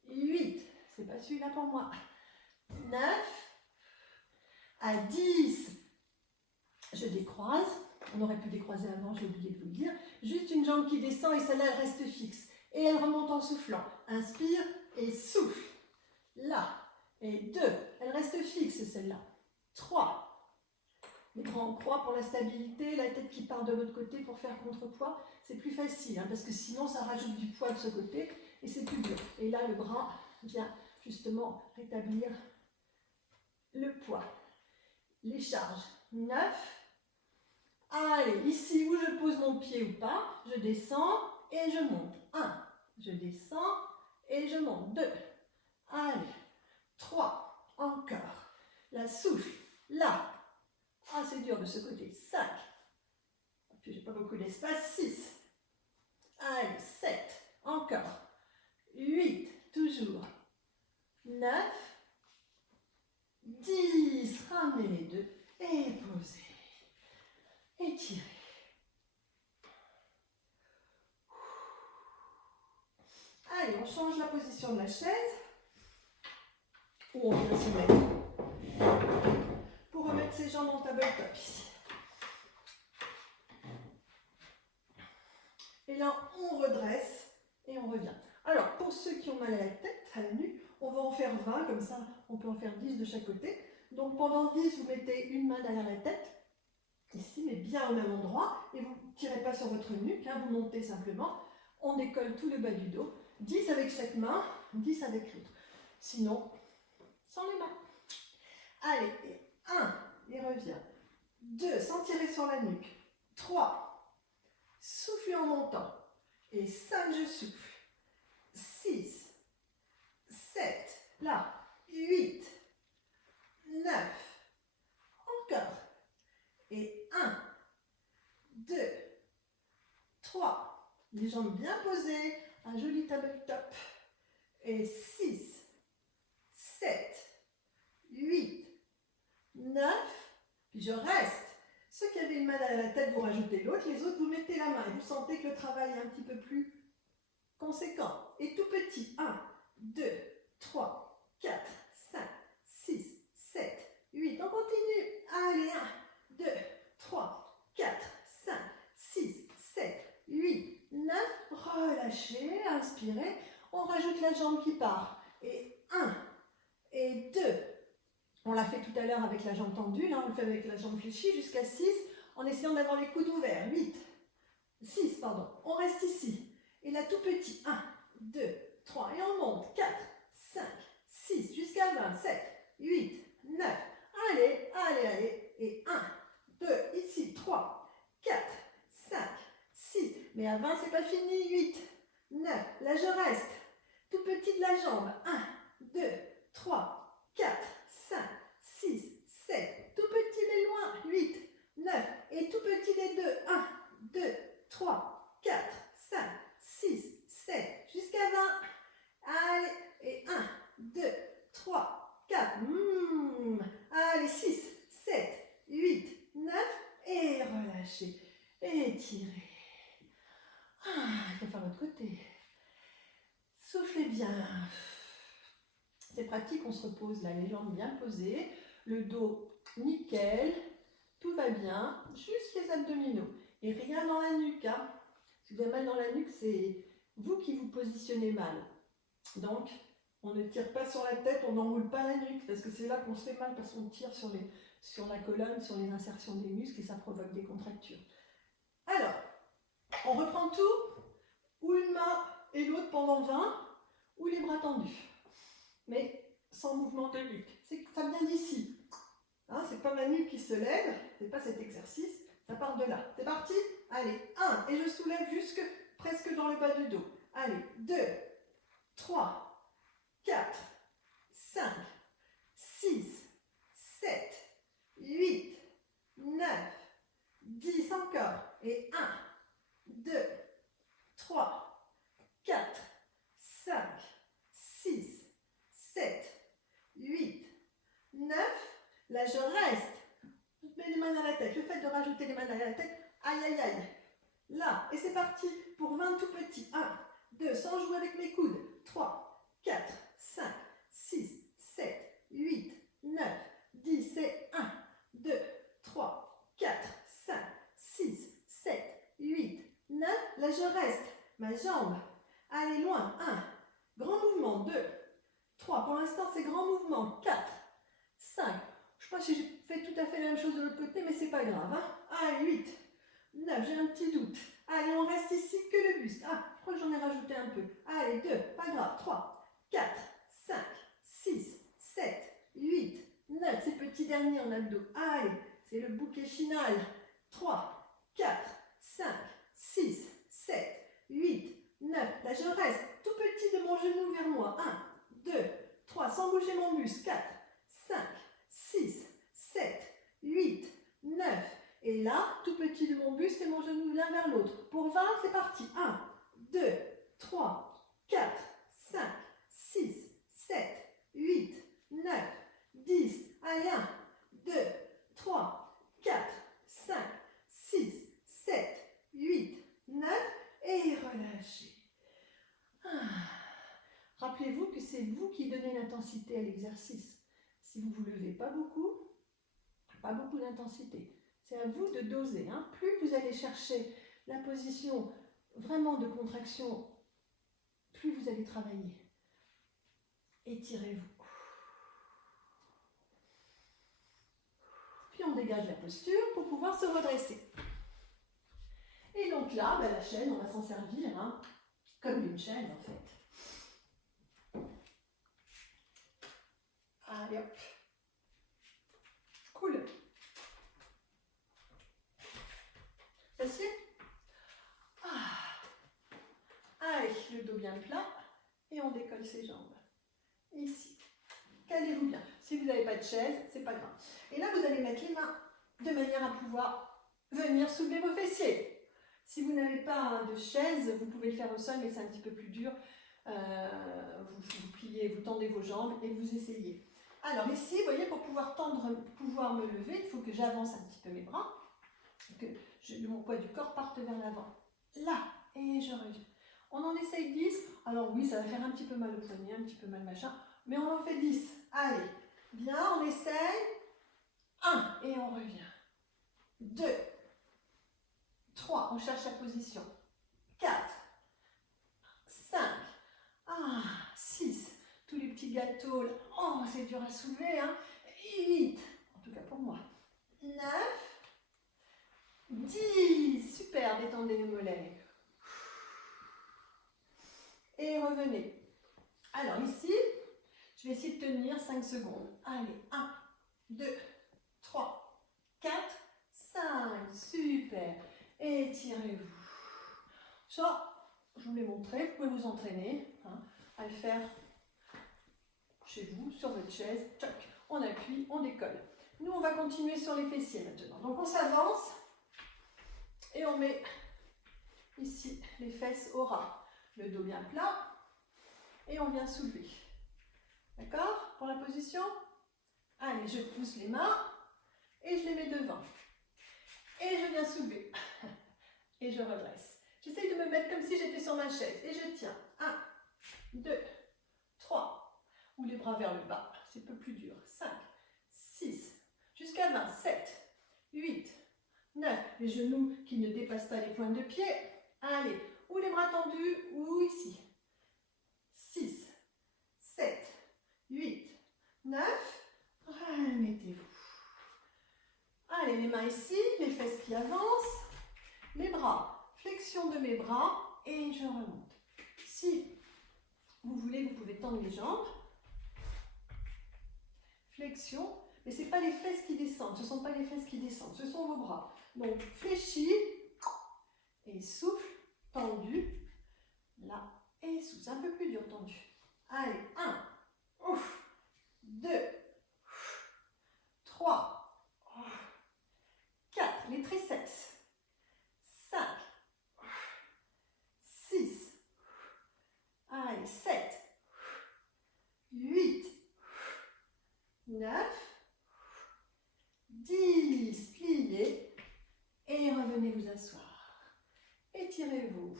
8. C'est pas celui-là pour moi. 9. À 10. Je décroise. On aurait pu décroiser avant, j'ai oublié de vous le dire. Juste une jambe qui descend et celle-là, elle reste fixe. Et elle remonte en soufflant. Inspire et souffle. Là. Et 2. Elle reste fixe, celle-là. 3. Les bras en croix pour la stabilité. La tête qui part de l'autre côté pour faire contrepoids. C'est plus facile, hein, parce que sinon, ça rajoute du poids de ce côté. Et c'est plus dur. Et là, le bras vient justement rétablir le poids. Les charges. 9. Allez, ici où je pose mon pied ou pas, je descends et je monte. 1. Je descends et je monte. 2. Allez. 3. Encore. La souffle. Là. Ah, c'est dur de ce côté. 5. Puis j'ai pas beaucoup d'espace. 6. Allez. 7. Encore. 8. Toujours. 9. 10. Ramenez les deux. Et posez. Étirez. Allez, on change la position de la chaise. Où on vient se mettre. Pour remettre ses jambes en tabletop ici. Et là, on redresse et on revient. Alors, pour ceux qui ont mal à la tête, à la nuque, on va en faire 20, comme ça, on peut en faire 10 de chaque côté. Donc, pendant 10, vous mettez une main derrière la tête. Ici, mais bien au même endroit, et vous ne tirez pas sur votre nuque, hein, vous montez simplement, on décolle tout le bas du dos, 10 avec cette main, 10 avec l'autre, sinon, sans les mains. Allez, et 1, et revient, 2, sans tirer sur la nuque, 3, souffle en montant, et 5, je souffle, 6, 7, là, 8, 9, encore, et 1, 2, 3, les jambes bien posées, un joli tabletop, et 6, 7, 8, 9, puis je reste. Ceux qui avaient une main à la tête, vous rajoutez l'autre, les autres, vous mettez la main, et vous sentez que le travail est un petit peu plus conséquent. Et tout petit, 1, 2, 3, 4, 5, 6, 7, 8, on continue, allez, 1, 2, 3, 4, 5, 6, 7, 8, 9, relâchez, inspirez, on rajoute la jambe qui part, et 1, et 2, on l'a fait tout à l'heure avec la jambe tendue, là on le fait avec la jambe fléchie, jusqu'à 6, en essayant d'avoir les coudes ouverts, 6, pardon, on reste ici, et là tout petit, 1, 2, 3, et on monte, 4, 5, 6, jusqu'à 20, 7, 8, 9, allez, allez, allez, et 1, 2, ici, 3, 4, 5, 6, mais à 20, c'est pas fini, 8, 9, là je reste, tout petit de la jambe, 1, 2, 3, 4, 5, 6, 7, tout petit mais loin, 8, 9, et tout petit des deux, 1, 2, 3, 4, 5, 6, 7, jusqu'à 20, allez, et 1, 2, 3, 4, allez, 6, 7, 8, 9, et relâchez, étirez. Il faut faire l'autre côté. côté. Soufflez bien. C'est pratique, on se repose là, les jambes bien posées, le dos nickel, tout va bien, juste les abdominaux. Et rien dans la nuque. Hein. Si vous avez mal dans la nuque, c'est vous qui vous positionnez mal. Donc, on ne tire pas sur la tête, on n'enroule pas la nuque, parce que c'est là qu'on se fait mal, parce qu'on tire sur la colonne, sur les insertions des muscles, et ça provoque des contractures. Alors, on reprend tout, ou une main et l'autre pendant 20, ou les bras tendus. Mais sans mouvement de nuque. Ça vient d'ici. Hein, c'est pas ma nuque qui se lève, c'est pas cet exercice, ça part de là. C'est parti? Allez, 1, et je soulève jusque presque dans le bas du dos. Allez, 2, 3, 4, 5, 6, 7, 8, 9, 10 encore. Et 1, 2, 3, 4, 5, 6, 7, 8, 9. Là, je reste. Je mets les mains à la tête. Le fait de rajouter les mains à la tête, aïe, aïe, aïe. Là, et c'est parti pour 20 tout petits. 1, 2, sans jouer avec mes coudes. 3, 4, 5, 6, 7, 8, 9, 10 et 1, 2, 3, 4, 5, 6, 7, 8, 9. Là, je reste. Ma jambe, allez loin. 1, grand mouvement. 2, 3. Pour l'instant, c'est grand mouvement. 4, 5. Je ne sais pas si j'ai fait tout à fait la même chose de l'autre côté, mais c'est pas grave. Hein. Allez, 8, 9, j'ai un petit doute. Allez, on reste ici que le buste. Ah, je crois que j'en ai rajouté un peu. Allez, 2, pas grave. 3, 4, 5, 6, 7, 8, 9. C'est petit dernier en abdos. Allez, c'est le bouquet final. 3, 4, 5, 6, 7, 8, 9. Là, je reste tout petit de mon genou vers moi. 1, 2, 3, sans bouger mon muscle. 4, 5, 6, 7, 8, 9. Et là, tout petit de mon buste et mon genou l'un vers l'autre. Pour 20, c'est parti. 1, 2, 3, 4, 5, 6, 7, 8, 9, 10. Allez, 1, 2, 3, 4, 5, 6, 7, 8, 9. Et relâchez. Rappelez-vous que c'est vous qui donnez l'intensité à l'exercice. Si vous ne vous levez pas beaucoup d'intensité. C'est à vous de doser. Hein. Plus vous allez chercher la position vraiment de contraction, plus vous allez travailler. Étirez-vous. Puis on dégage la posture pour pouvoir se redresser. Et donc là, la chaîne, on va s'en servir hein, comme une chaîne en fait. Allez hop. Cool. Facile. Allez, le dos bien plat et on décolle ses jambes. Ici. Calez-vous bien. Si vous n'avez pas de chaise, c'est pas grave. Et là, vous allez mettre les mains de manière à pouvoir venir soulever vos fessiers. Si vous n'avez pas de chaise, vous pouvez le faire au sol, mais c'est un petit peu plus dur. Vous pliez, vous tendez vos jambes et vous essayez. Alors ici, vous voyez, pour pouvoir me lever, il faut que j'avance un petit peu mes bras, que mon poids du corps parte vers l'avant. Là, et je reviens. On en essaye 10. Alors oui, ça va faire un petit peu mal au poignet, un petit peu mal machin, mais on en fait 10. Allez, bien, on essaye. 1, et on revient. 2, 3, on cherche la position. 4, 5, 6, tous les petits gâteaux, là. Oh, c'est dur à soulever, hein. 8, en tout cas pour moi. 9, 10, super, détendez les mollets. Et revenez. Alors ici, je vais essayer de tenir 5 secondes. Allez, 1, 2, 3, 4, 5, super. Étirez-vous. Ça, je vous l'ai montré, vous pouvez vous entraîner hein, à le faire chez vous, sur votre chaise. Tchoc, on appuie, on décolle. Nous, on va continuer sur les fessiers maintenant. Donc, on s'avance et on met ici les fesses au ras. Le dos bien plat et on vient soulever. D'accord? Pour la position? Allez, je pousse les mains et je les mets devant. Et je viens soulever. Et je redresse. J'essaye de me mettre comme si j'étais sur ma chaise. Et je tiens. 1, 2, 3. Ou les bras vers le bas. C'est un peu plus dur. 5, 6, jusqu'à 20. 7, 8, 9. Les genoux qui ne dépassent pas les pointes de pied. Allez. Ou les bras tendus, ou ici. 6, 7, 8, 9. Remettez-vous. Allez, les mains ici, les fesses qui avancent. Les bras, flexion de mes bras et je remonte. Si vous voulez, vous pouvez tendre les jambes. Flexion, mais ce n'est pas les fesses qui descendent, ce ne sont pas les fesses qui descendent, ce sont vos bras. Donc, fléchis et souffle, tendu. Là, et souffle, un peu plus dur, tendu. Allez, 1, 2, 3, 4, les triceps. 5, 6, allez, 7, 8, 9, 10, pliez et revenez vous asseoir. Étirez-vous.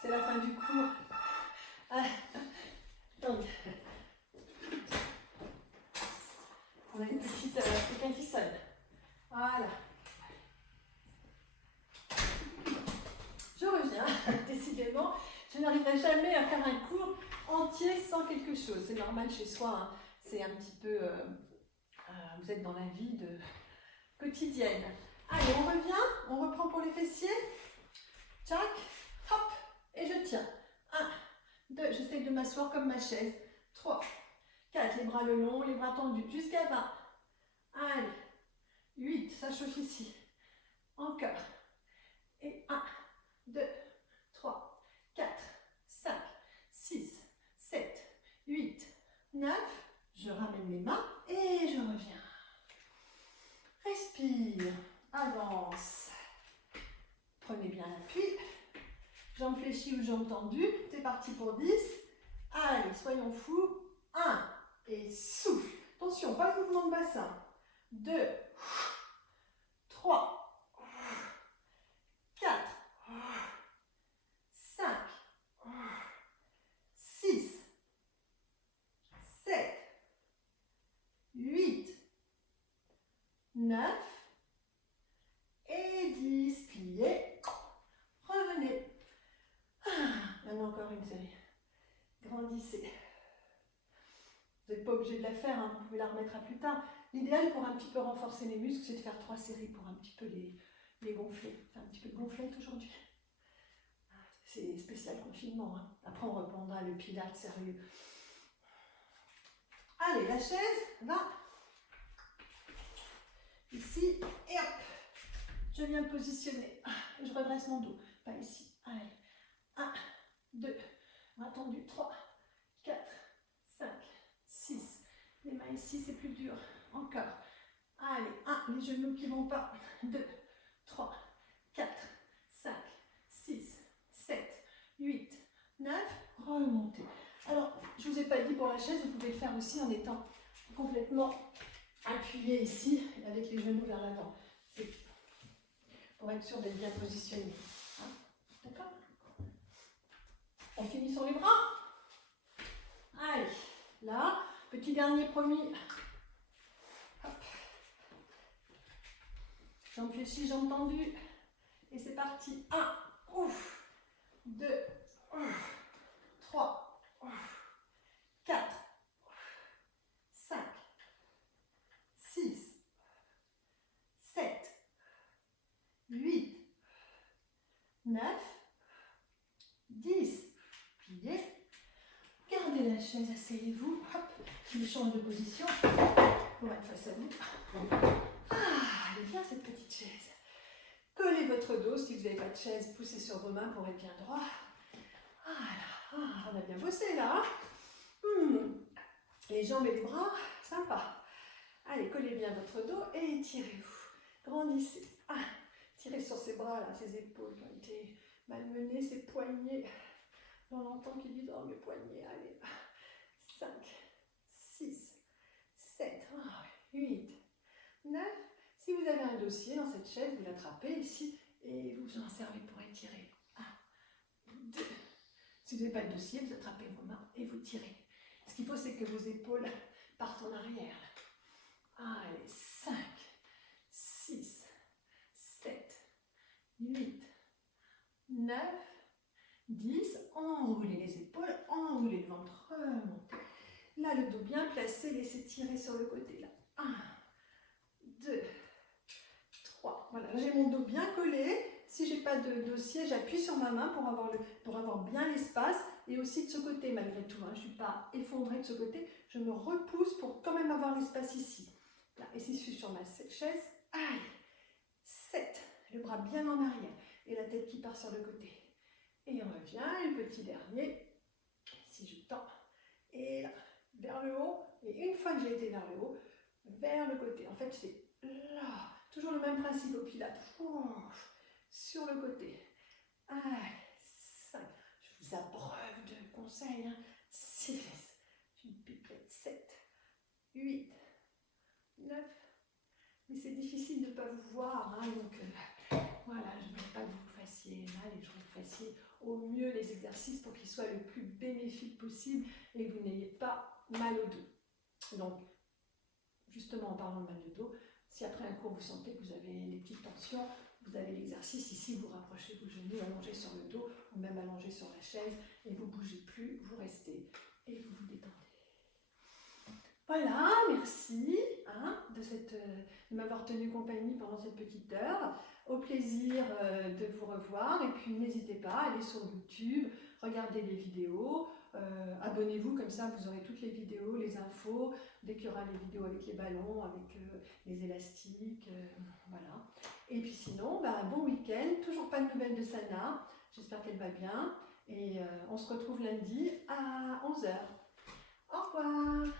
C'est la fin du cours. Donc, on a une petite quelqu'un qui sonne. Voilà. Je reviens, décidément, je n'arriverai jamais à faire un cours entier sans quelque chose. C'est normal chez soi, hein. C'est un petit peu... vous êtes dans la vie quotidienne. Allez, on revient, on reprend pour les fessiers. Tchac, hop, et je tiens. 1, 2, j'essaie de m'asseoir comme ma chaise. 3, 4, les bras le long, les bras tendus, jusqu'à 20. Allez, 8, ça chauffe ici. Encore. Et 1, 2, 3, 4, 5, 6, 7, 8, 9. Je ramène les mains et je reviens. Respire, avance. Prenez bien l'appui. Jambes fléchies ou jambes tendues. C'est parti pour 10. Allez, soyons fous. 1 et souffle. Attention, pas le mouvement de bassin. 2, 3, 4, 5, 6, 7, 8, 9 et 10. Pliez. Revenez. Maintenant encore une série. Grandissez. Vous n'êtes pas obligé de la faire, hein, vous pouvez la remettre à plus tard. L'idéal pour un petit peu renforcer les muscles, c'est de faire 3 séries pour un petit peu les gonfler. Faire un petit peu de gonflette aujourd'hui. C'est spécial confinement. Hein. Après, on reprendra le pilates sérieux. Allez, la chaise va ici et hop. Je viens me positionner. Je redresse mon dos. Pas ici. Allez. 1, 2, bras tendus. 3, 4, 5, 6. Les mains ici, c'est plus dur. Encore. Allez. 1, les genoux qui ne vont pas. 2, 3, 4, 5, 6, 7, 8, 9. Remontez. Alors, je ne vous ai pas dit pour la chaise, vous pouvez le faire aussi en étant complètement appuyé ici, avec les genoux vers l'avant. C'est pour être sûr d'être bien positionné. Hein? D'accord? On finit sur les bras. Allez, là, petit dernier promis. Hop. Jambes fléchies, jambes tendues. Et c'est parti. 1, 2, 3, 4, 5, 6, 7, 8, 9, 10. Pliez. Gardez la chaise, asseyez-vous. Hop, je change de position pour être face à vous. Ah, elle est bien cette petite chaise. Collez votre dos. Si vous n'avez pas de chaise, poussez sur vos mains pour être bien droit. Voilà. Ah, on a bien bossé là. Les jambes et les bras, sympa. Allez, collez bien votre dos et étirez-vous. Grandissez. Ah, tirez sur ces bras là, ces épaules qui ont été malmenées, ces poignets. On entend qu'ils disent oh mes poignets. Allez. 5, 6, 7, 8, 9. Si vous avez un dossier dans cette chaise, vous l'attrapez ici Et vous en servez pour étirer. 1, 2. Si vous n'avez pas de dossier, vous attrapez vos mains et vous tirez. Ce qu'il faut, c'est que vos épaules partent en arrière. Allez, 5, 6, 7, 8, 9, 10. Enroulez les épaules, enroulez le ventre, remontez. Là, le dos bien placé, laissez tirer sur le côté. Là. 1, 2, 3. Voilà, j'ai mon dos bien collé. Si je n'ai pas de dossier, j'appuie sur ma main pour avoir bien l'espace. Et aussi de ce côté, malgré tout. Hein. Je ne suis pas effondrée de ce côté. Je me repousse pour quand même avoir l'espace ici. Là, et si je suis sur ma chaise, aïe, 7. Le bras bien en arrière. Et la tête qui part sur le côté. Et on revient, le petit dernier. Si je tends. Et là, vers le haut. Et une fois que j'ai été vers le haut, vers le côté. En fait, c'est là. Toujours le même principe au pilates. Sur le côté. Allez, 5. Je vous abreuve de conseils. 6. Une pipette. 7. 8. 9. Mais c'est difficile de ne pas vous voir. Hein, donc, voilà, je ne veux pas que vous fassiez mal et je vous fassiez au mieux les exercices pour qu'ils soient le plus bénéfiques possible et que vous n'ayez pas mal au dos. Donc, justement, en parlant de mal de dos, si après un cours vous sentez que vous avez des petites tensions, vous avez l'exercice ici, vous rapprochez vos genoux, allongés sur le dos ou même allongés sur la chaise et vous ne bougez plus, vous restez et vous vous détendez. Voilà, merci de m'avoir tenu compagnie pendant cette petite heure. Au plaisir de vous revoir et puis n'hésitez pas, allez sur YouTube, regardez les vidéos, abonnez-vous, comme ça vous aurez toutes les vidéos, les infos, dès qu'il y aura les vidéos avec les ballons, avec les élastiques, voilà. Et puis sinon, bon week-end, toujours pas de nouvelles de Sana, j'espère qu'elle va bien et on se retrouve lundi à 11h. Au revoir.